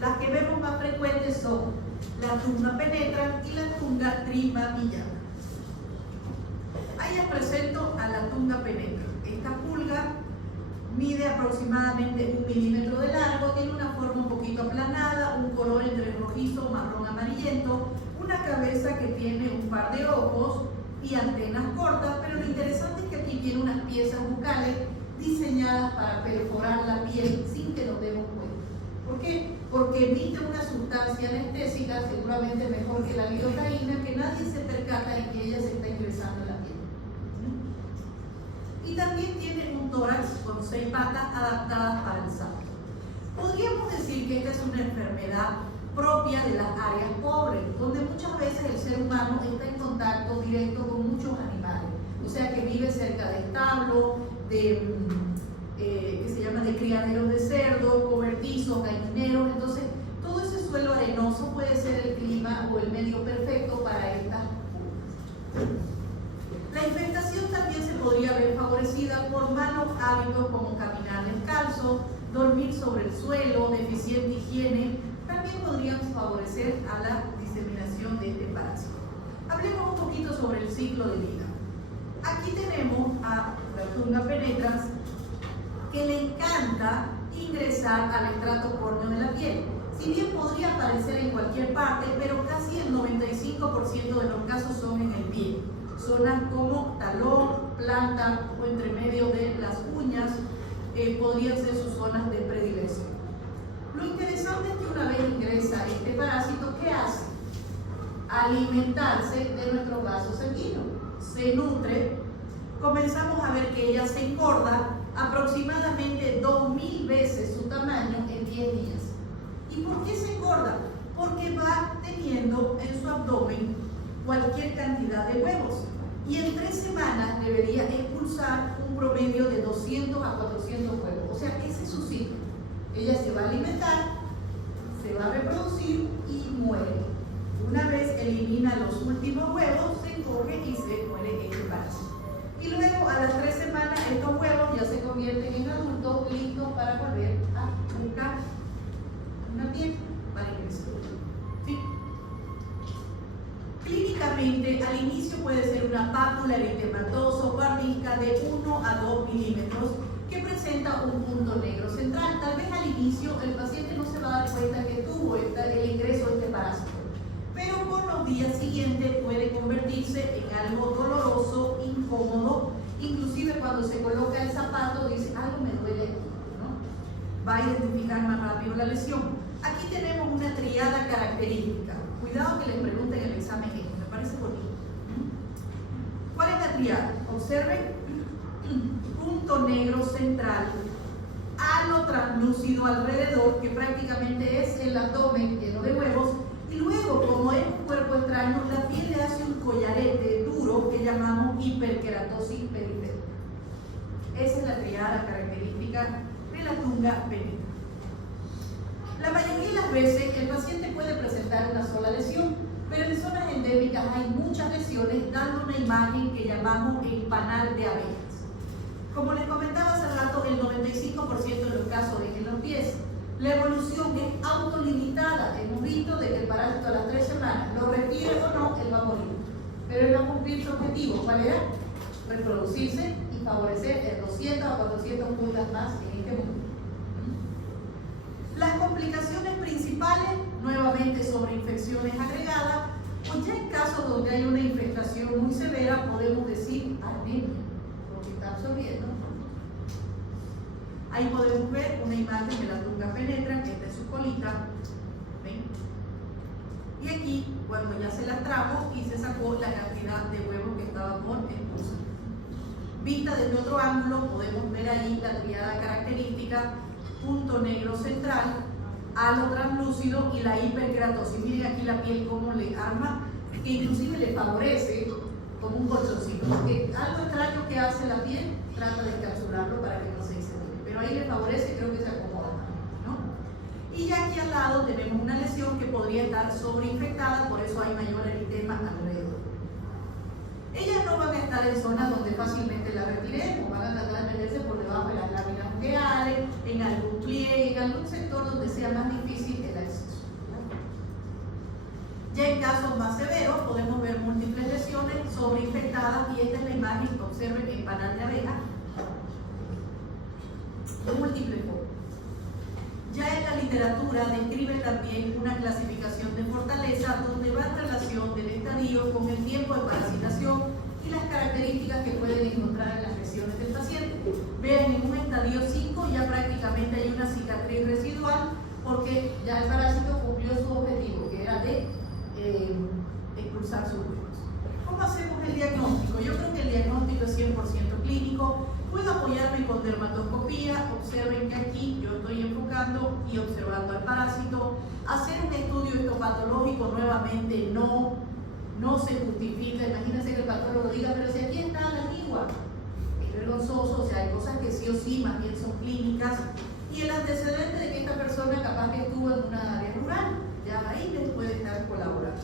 Las que vemos más frecuentes son la Tunga penetrans y la Tunga trimamillana. Ahí les presento a la Tunga penetrans. Esta pulga mide aproximadamente 1 milímetro de largo, tiene una forma un poquito aplanada, un color entre rojizo, marrón, amarillento, una cabeza que tiene un par de ojos y antenas cortas, pero lo interesante es que aquí tiene unas piezas bucales diseñadas para perforar la piel sin que nos demos cuenta. ¿Por qué? Porque emite una sustancia anestésica, seguramente mejor que la lidocaína, que nadie se percata en que ella se está ingresando en la piel. Y y también tiene un tórax con 6 patas adaptadas para el salto. Podríamos decir que esta es una enfermedad propia de las áreas pobres, donde muchas veces el ser humano está en contacto directo con muchos animales, o sea que vive cerca de establos, de criaderos de cerdo, cobertizos, gallineros. Entonces todo ese suelo arenoso puede ser el clima o el medio perfecto para estas pulgas. La infestación también se podría ver favorecida por malos hábitos como caminar descalzo, dormir sobre el suelo, deficiente higiene, también podrían favorecer a la diseminación de este parásito. Hablemos un poquito sobre el ciclo de vida. Aquí tenemos a Latunga penetrans, que le encanta ingresar al estrato córneo de la piel. Si bien podría aparecer en cualquier parte, pero casi el 95% de los casos son en el pie. Zonas como talón, planta o entre medio de las uñas podrían ser sus zonas de predilección. Lo interesante es que una vez ingresa este parásito, ¿qué hace? Alimentarse de nuestros vasos sanguíneos. Se nutre. Comenzamos a ver que ella se engorda aproximadamente 2000 veces su tamaño en 10 días. ¿Y por qué se engorda? Porque va teniendo en su abdomen cualquier cantidad de huevos y en 3 semanas debería expulsar un promedio de 200 a 400 huevos. O sea, ese es su ciclo. Ella se va a alimentar, se va a reproducir y muere. Una vez elimina los últimos huevos, se encoge y se muere este parásito. Y luego a las 3 semanas estos huevos ya se convierten en adultos listos para volver a buscar una piel para ingresar. ¿Sí? Clínicamente, al inicio puede ser una pápula eritematoso barrica de 1 a 2 milímetros que presenta un punto negro central. Tal vez al inicio el paciente no se va a dar cuenta que tuvo el ingreso de este parásito, pero por los días siguientes puede convertirse en algo doloroso, incómodo, inclusive cuando se coloca el zapato dice algo me duele aquí, ¿no? Va a identificar más rápido la lesión. Aquí tenemos una triada característica. Cuidado que les pregunten en el examen esto, me parece bonito. ¿Cuál es la triada? Observen, punto negro central, halo translúcido alrededor, que prácticamente es el abdomen lleno de huevos, y luego, como es un cuerpo extraño, la piel le hace un collarete duro que llamamos hiperkeratosis periférica. Esa es la triada característica de Latunga penetrans. La mayoría de las veces el paciente puede presentar una sola lesión, pero en zonas endémicas hay muchas lesiones, dando una imagen que llamamos el panal de abejas. Como les comentaba hace rato, el 95% de los casos es en los pies. La evolución es autolimitada. Hemos visto de que el parásito a las 3 semanas, lo retire o no, él va a morir. Pero él va a cumplir su objetivo, ¿cuál era? Reproducirse y favorecer en 200 a 400 pulgas más en este mundo. Las complicaciones principales, nuevamente sobre infecciones agregadas, o ya en casos donde hay una infestación muy severa, podemos decir anemia, porque está absorbiendo. Ahí podemos ver una imagen de Latunga penetrans, esta es su colita. ¿Ven? Y aquí, cuando ya se la trajo y se sacó la cantidad de huevos que estaba por expulsar. Vista desde otro ángulo, podemos ver ahí la triada característica, punto negro central, halo translúcido y la hiperkeratosis. Miren aquí la piel cómo le arma, que inclusive le favorece como un colchoncito, porque algo extraño que hace la piel, trata de encapsularlo para que no se disemine. Pero ahí le favorece, creo que se acomoda, ¿no? Y ya aquí al lado tenemos una lesión que podría estar sobreinfectada, por eso hay mayor eritema alrededor. Ellas no van a estar en zonas donde fácilmente la retiremos, van a tratar de meterse por debajo de las láminas ungueales, en algún pliegue, en algún sector donde sea más difícil el acceso. Ya en casos más severos podemos ver múltiples lesiones sobreinfectadas y esta es la imagen que observen en panal de abeja. De múltiples formas. Ya en la literatura describe también una clasificación de fortaleza donde va en relación del estadio con el tiempo de parasitación y las características que pueden encontrar en las lesiones del paciente. Vean, en un estadio 5 ya prácticamente hay una cicatriz residual porque ya el parásito cumplió su objetivo, que era de expulsar sus huevos. ¿Cómo hacemos el diagnóstico? Yo creo que el diagnóstico es 100% clínico. Puedo apoyarme con dermatoscopía. Observen que aquí yo estoy enfocando y observando al parásito. Hacer un estudio histopatológico nuevamente no se justifica. Imagínense que el patólogo diga, pero si aquí está la antigua. Es vergonzoso, o sea, hay cosas que sí o sí más bien son clínicas. Y el antecedente de que esta persona capaz que estuvo en una área rural, ya ahí les puede estar colaborando.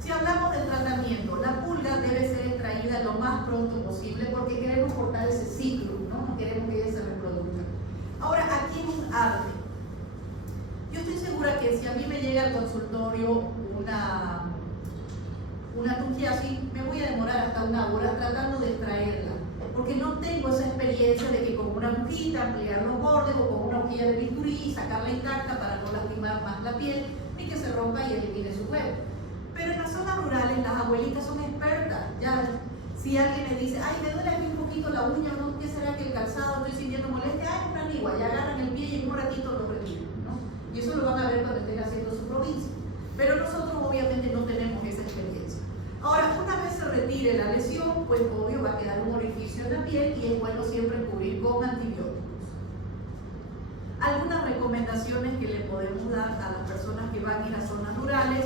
Si hablamos del tratamiento, la pulga debe ser extraída lo más pronto posible porque queremos cortar ese ciclo, no queremos que ella se reproduzca. Ahora, aquí es un arte. Yo estoy segura que si a mí me llega al consultorio una tuquiasis, me voy a demorar hasta 1 hora tratando de extraerla, porque no tengo esa experiencia de que con una agujita ampliar los bordes o con una hojilla de bisturí sacarla intacta para no lastimar más la piel ni que se rompa y elimine su huevo. Pero en las zonas rurales las abuelitas son expertas. Ya, si alguien me dice, ay, me duele aquí un poquito la uña, ¿no? ¿Qué será que el calzado estoy sintiendo molestia? Ay, una anigua, ya agarran el pie y en un ratito lo retiran, ¿no? Y eso lo van a ver cuando estén haciendo su provincia. Pero nosotros obviamente no tenemos esa experiencia. Ahora, una vez se retire la lesión, pues obvio va a quedar un orificio en la piel y es bueno siempre cubrir con antibióticos. Algunas recomendaciones que le podemos dar a las personas que van a ir a zonas rurales,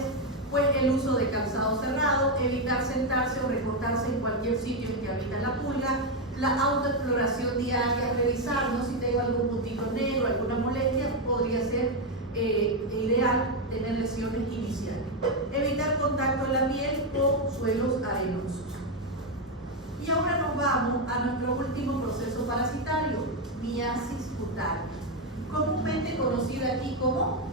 pues el uso de calzado cerrado, evitar sentarse o recostarse en cualquier sitio en que habita la pulga, la autoexploración diaria, revisarnos si tengo algún puntito negro, alguna molestia, podría ser ideal tener lesiones iniciales. Evitar contacto de la piel con suelos arenosos. Y ahora nos vamos a nuestro último proceso parasitario, miasis cutánea, comúnmente conocida aquí como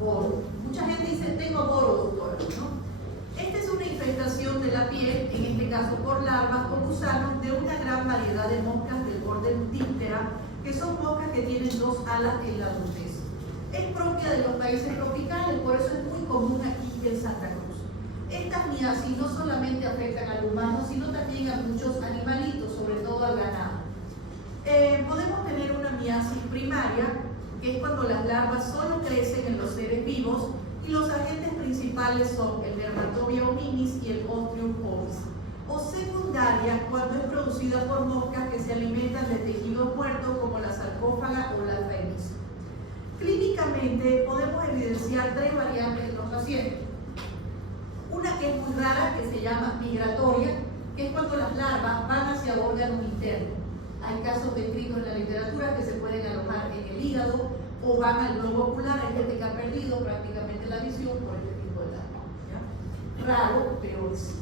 boro. Mucha gente dice, tengo boro, doctora, ¿no? Esta es una infestación de la piel, en este caso por larvas o gusanos, de una gran variedad de moscas del orden Diptera, que son moscas que tienen 2 alas en la adultez. Es propia de los países tropicales, por eso es muy común aquí en Santa Cruz. Estas miasis no solamente afectan al humano, sino también a muchos animalitos, sobre todo al ganado. Podemos tener una miasis primaria, que es cuando las larvas solo crecen en los seres vivos y los agentes principales son el Dermatobia hominis y el Ostrium ovis. O secundaria, cuando es producida por moscas que se alimentan de tejidos muertos como la sarcófaga o la fénix. Clínicamente podemos evidenciar 3 variantes en los pacientes. Una que es muy rara, que se llama migratoria, que es cuando las larvas van hacia órganos internos. Hay casos descritos en la literatura que se pueden alojar en el hígado o van al globo ocular, hay gente que ha perdido prácticamente la visión por este tipo de larvas. Raro, pero sí.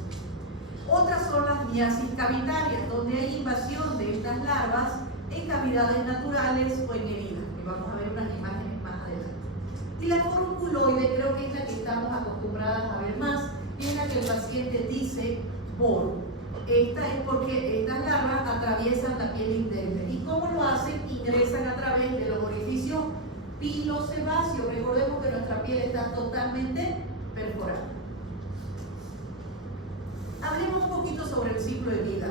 Otras son las miasis cavitarias, donde hay invasión de estas larvas en cavidades naturales o en heridas, que vamos a ver unas imágenes más adelante. Y la forunculoide creo que es la que estamos acostumbradas a ver más, y es la que el paciente dice boro. Esta es porque estas larvas atraviesan la piel interna. ¿Y cómo lo hacen? Ingresan a través de los orificios pilosebáceos. Recordemos que nuestra piel está totalmente perforada. Hablemos un poquito sobre el ciclo de vida.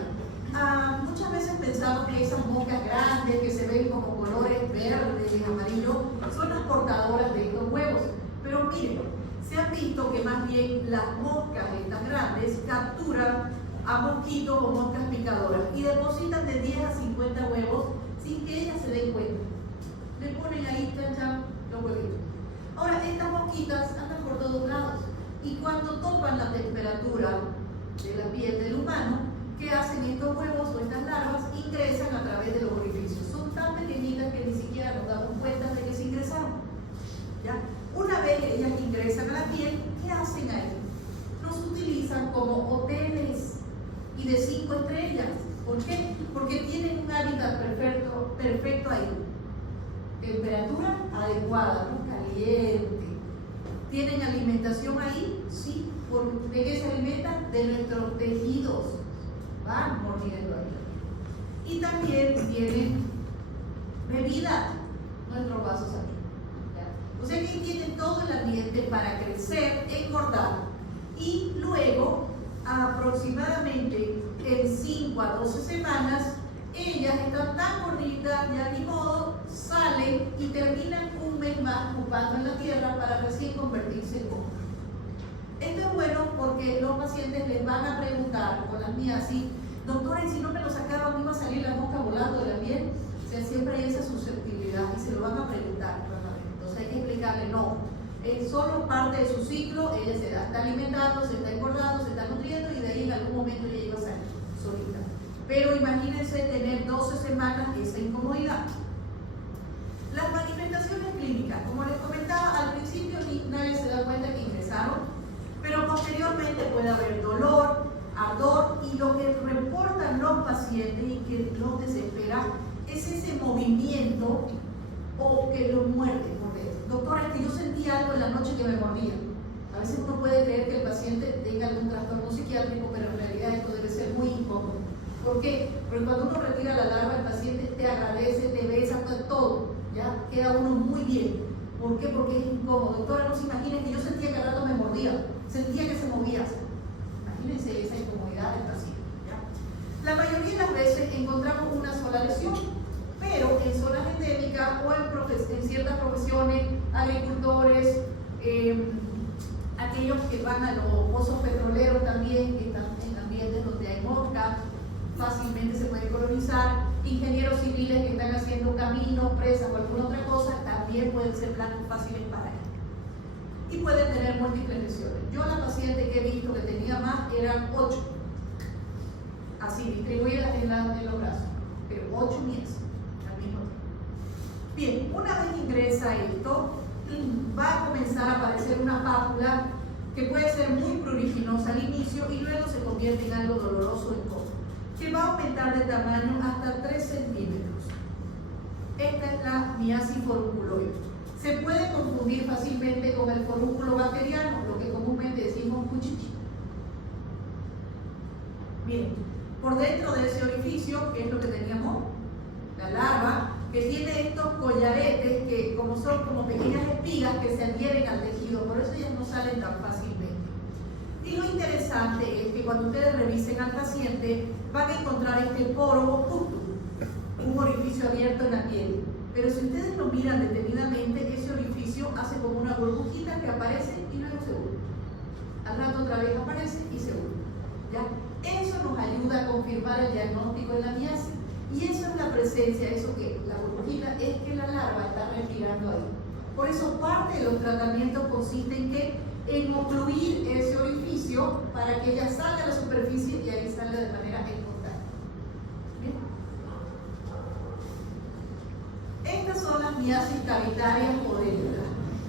Muchas veces pensamos que esas moscas grandes que se ven como colores verdes y amarillos son las portadoras de estos huevos. Pero miren, se ha visto que más bien las moscas estas grandes capturan a mosquitos o moscas picadoras y depositan de 10 a 50 huevos sin que ellas se den cuenta. Le ponen ahí, chanchan, los huevitos. Ahora, estas mosquitas andan por todos lados y cuando topan la temperatura de la piel del humano, ¿qué hacen estos huevos o estas larvas? Ingresan a través de los orificios. Son tan pequeñitas que ni siquiera nos damos cuenta de que se ingresaron. ¿Ya? Una vez que ellas ingresan a la piel, ¿qué hacen ahí? Nos utilizan como hoteles y de 5 estrellas. ¿Por qué? Porque tienen un hábitat perfecto ahí. Temperatura adecuada, ¿no? Caliente. ¿Tienen alimentación ahí? Sí. ¿De qué se alimentan? De nuestros tejidos. Van mordiendo ahí. Y también tienen bebida, nuestros vasos aquí. O sea que tienen todo el ambiente para crecer, engordar y luego aproximadamente en 5 a 12 semanas ellas están tan gorditas, ya ni modo, salen y terminan un mes más ocupando en la tierra para recién convertirse en hoja. Esto es bueno porque los pacientes les van a preguntar con las miasis doctora, y si no me lo sacaron, iba a salir la mosca volando de la piel. O sea, siempre hay esa susceptibilidad y se lo van a preguntar. Entonces hay que explicarle, no, es solo parte de su ciclo, ella se está alimentando, se está engordando, se está nutriendo y de ahí en algún momento ella iba a salir solita. Pero imagínense tener 12 semanas esa incomodidad. Las manifestaciones clínicas, como les comentaba al principio, nadie se da cuenta que ingresaron, pero posteriormente puede haber dolor, ardor, y lo que reportan los pacientes y que los desespera es ese movimiento o que los muerde por dentro. Doctora, es que yo sentí algo en la noche que me mordía. A veces uno puede creer que el paciente tenga algún trastorno psiquiátrico, pero en realidad esto debe ser muy incómodo. ¿Por qué? Porque cuando uno retira la larva, el paciente te agradece, te besa, todo, ¿ya? Queda uno muy bien. ¿Por qué? Porque es incómodo. Doctora, no se imaginen que yo sentía que al rato me mordía, sentía que se movía. Imagínense esa incomodidad del paciente, ¿ya? La mayoría de las veces encontramos una sola lesión, pero en zonas endémicas o en ciertas profesiones, agricultores, aquellos que van a los pozos petroleros también, que están en ambientes donde hay moscas, fácilmente se puede colonizar, ingenieros civiles que están haciendo caminos, presas o alguna otra cosa, también pueden ser blancos fáciles para ellos. Y pueden tener múltiples lesiones. Yo la paciente que he visto que tenía más eran 8, así distribuidas en los brazos, pero 8 mías al mismo tiempo. Bien, una vez ingresa esto, va a comenzar a aparecer una pápula que puede ser muy pruriginosa al inicio y luego se convierte en algo doloroso e incómodo, que va a aumentar de tamaño hasta 3 centímetros. Esta es la miasis forunculoide. Se puede confundir fácilmente con el forúnculo bacteriano, lo que comúnmente decimos cuchichi. Bien, por dentro de ese orificio, que es lo que teníamos, la larva, que tiene estos collaretes que son como pequeñas espigas que se adhieren al tejido, por eso ellas no salen tan fácilmente. Y lo interesante es que cuando ustedes revisen al paciente, van a encontrar este poro oculto, un orificio abierto en la piel. Pero si ustedes lo miran detenidamente, ese orificio hace como una burbujita que aparece y luego se une. Al rato otra vez aparece y se une. ¿Ya? Eso nos ayuda a confirmar el diagnóstico de la miasis. Y eso es la presencia, eso que la burbujita es que la larva está respirando ahí. Por eso parte de los tratamientos consiste en ocluir ese orificio para que ella salga a la superficie y ahí salga de manera espontánea. Estas son las miasis cavitarias o dentras.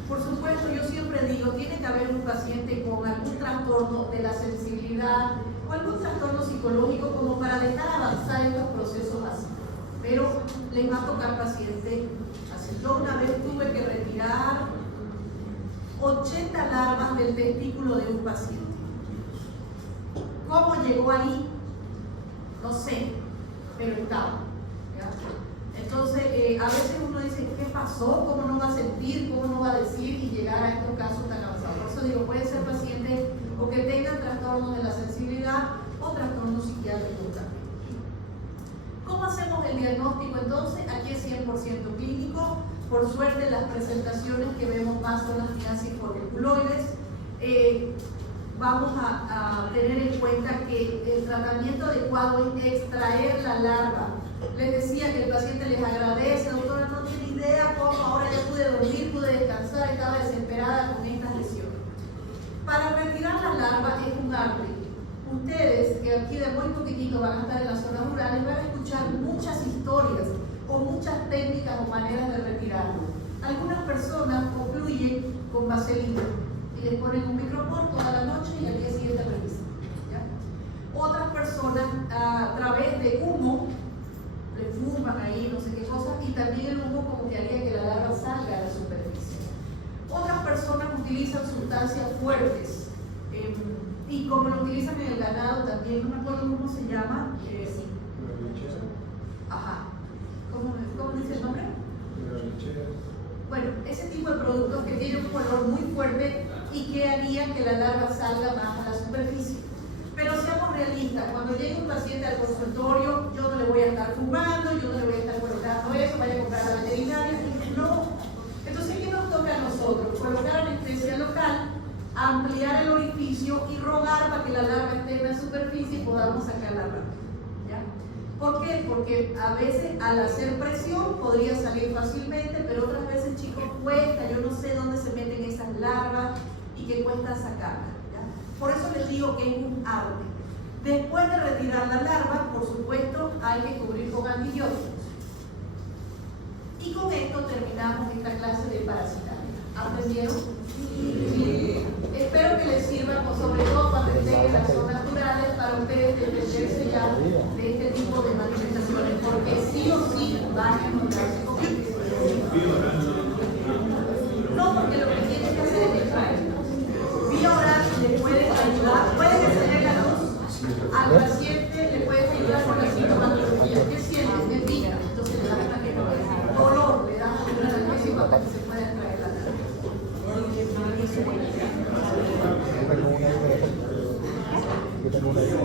Por supuesto, yo siempre digo, tiene que haber un paciente con algún trastorno de la sensibilidad o algún trastorno psicológico como para dejar avanzar estos procesos así. Pero les va a tocar paciente así. Yo una vez tuve que retirar 80 larvas del testículo de un paciente. ¿Cómo llegó ahí? No sé, pero estaba. ¿Ya? Entonces, a veces uno dice, ¿qué pasó? ¿Cómo no va a sentir? ¿Cómo no va a decir? Y llegar a estos casos tan avanzados. Por eso digo, puede ser pacientes o que tengan trastornos de la sensibilidad o trastornos psiquiátricos también. ¿Cómo hacemos el diagnóstico entonces? Aquí es 100% clínico. Por suerte, las presentaciones que vemos más son las miasis forunculoides. Vamos a tener en cuenta que el tratamiento adecuado es extraer la larva. Les decía que el paciente les agradece, doctora, no tiene idea cómo ahora ya pude dormir, pude descansar, estaba desesperada con estas lesiones. Para retirar la larva es un arte. Ustedes, que aquí de muy poquitito van a estar en las zonas rurales, van a escuchar muchas historias o muchas técnicas o maneras de retirarlo. Algunas personas ocluyen con vaselina y les ponen un micropor toda la noche y al día siguiente revisan. ¿Ya? Otras personas a través de humo le fuman ahí, no sé qué cosas, y también el humo como que haría que la larva salga a la superficie. Otras personas utilizan sustancias fuertes y como lo utilizan en el ganado también, no me acuerdo cómo se llama. Ajá. ¿Cómo dice el nombre? Bueno, ese tipo de productos que tienen un color muy fuerte y que harían que la larva salga más a la superficie. Pero seamos realistas, cuando llegue un paciente al consultorio, yo no le voy a estar fumando, yo no le voy a estar colocando eso, vaya a comprar a la veterinaria, no. Entonces, ¿qué nos toca a nosotros? Colocar anestesia local, ampliar el orificio y rogar para que la larva esté en la superficie y podamos sacar la larva. ¿Por qué? Porque a veces al hacer presión podría salir fácilmente, pero otras veces, chicos, cuesta, yo no sé dónde se meten esas larvas y que cuesta sacarlas. ¿Ya? Por eso les digo que es un arte. Después de retirar la larva, por supuesto, hay que cubrir con antibióticos. Y con esto terminamos esta clase de parasitaria. ¿Aprendieron? Sí. Espero que les sirva, sobre todo cuando estén en las zonas naturales, para ustedes defenderse ya de este tipo de manifestaciones, porque sí o sí van a encontrarse con esto. No, porque lo que tienen que hacer es extraer. Vía oral le puede ayudar, puede que se dé la luz al paciente, le puede ayudar con la sintomatología. ¿Qué siente? De pica, entonces le da una dolor, le da una analgésico para que se pueda extraer la larva. Yo tengo una idea.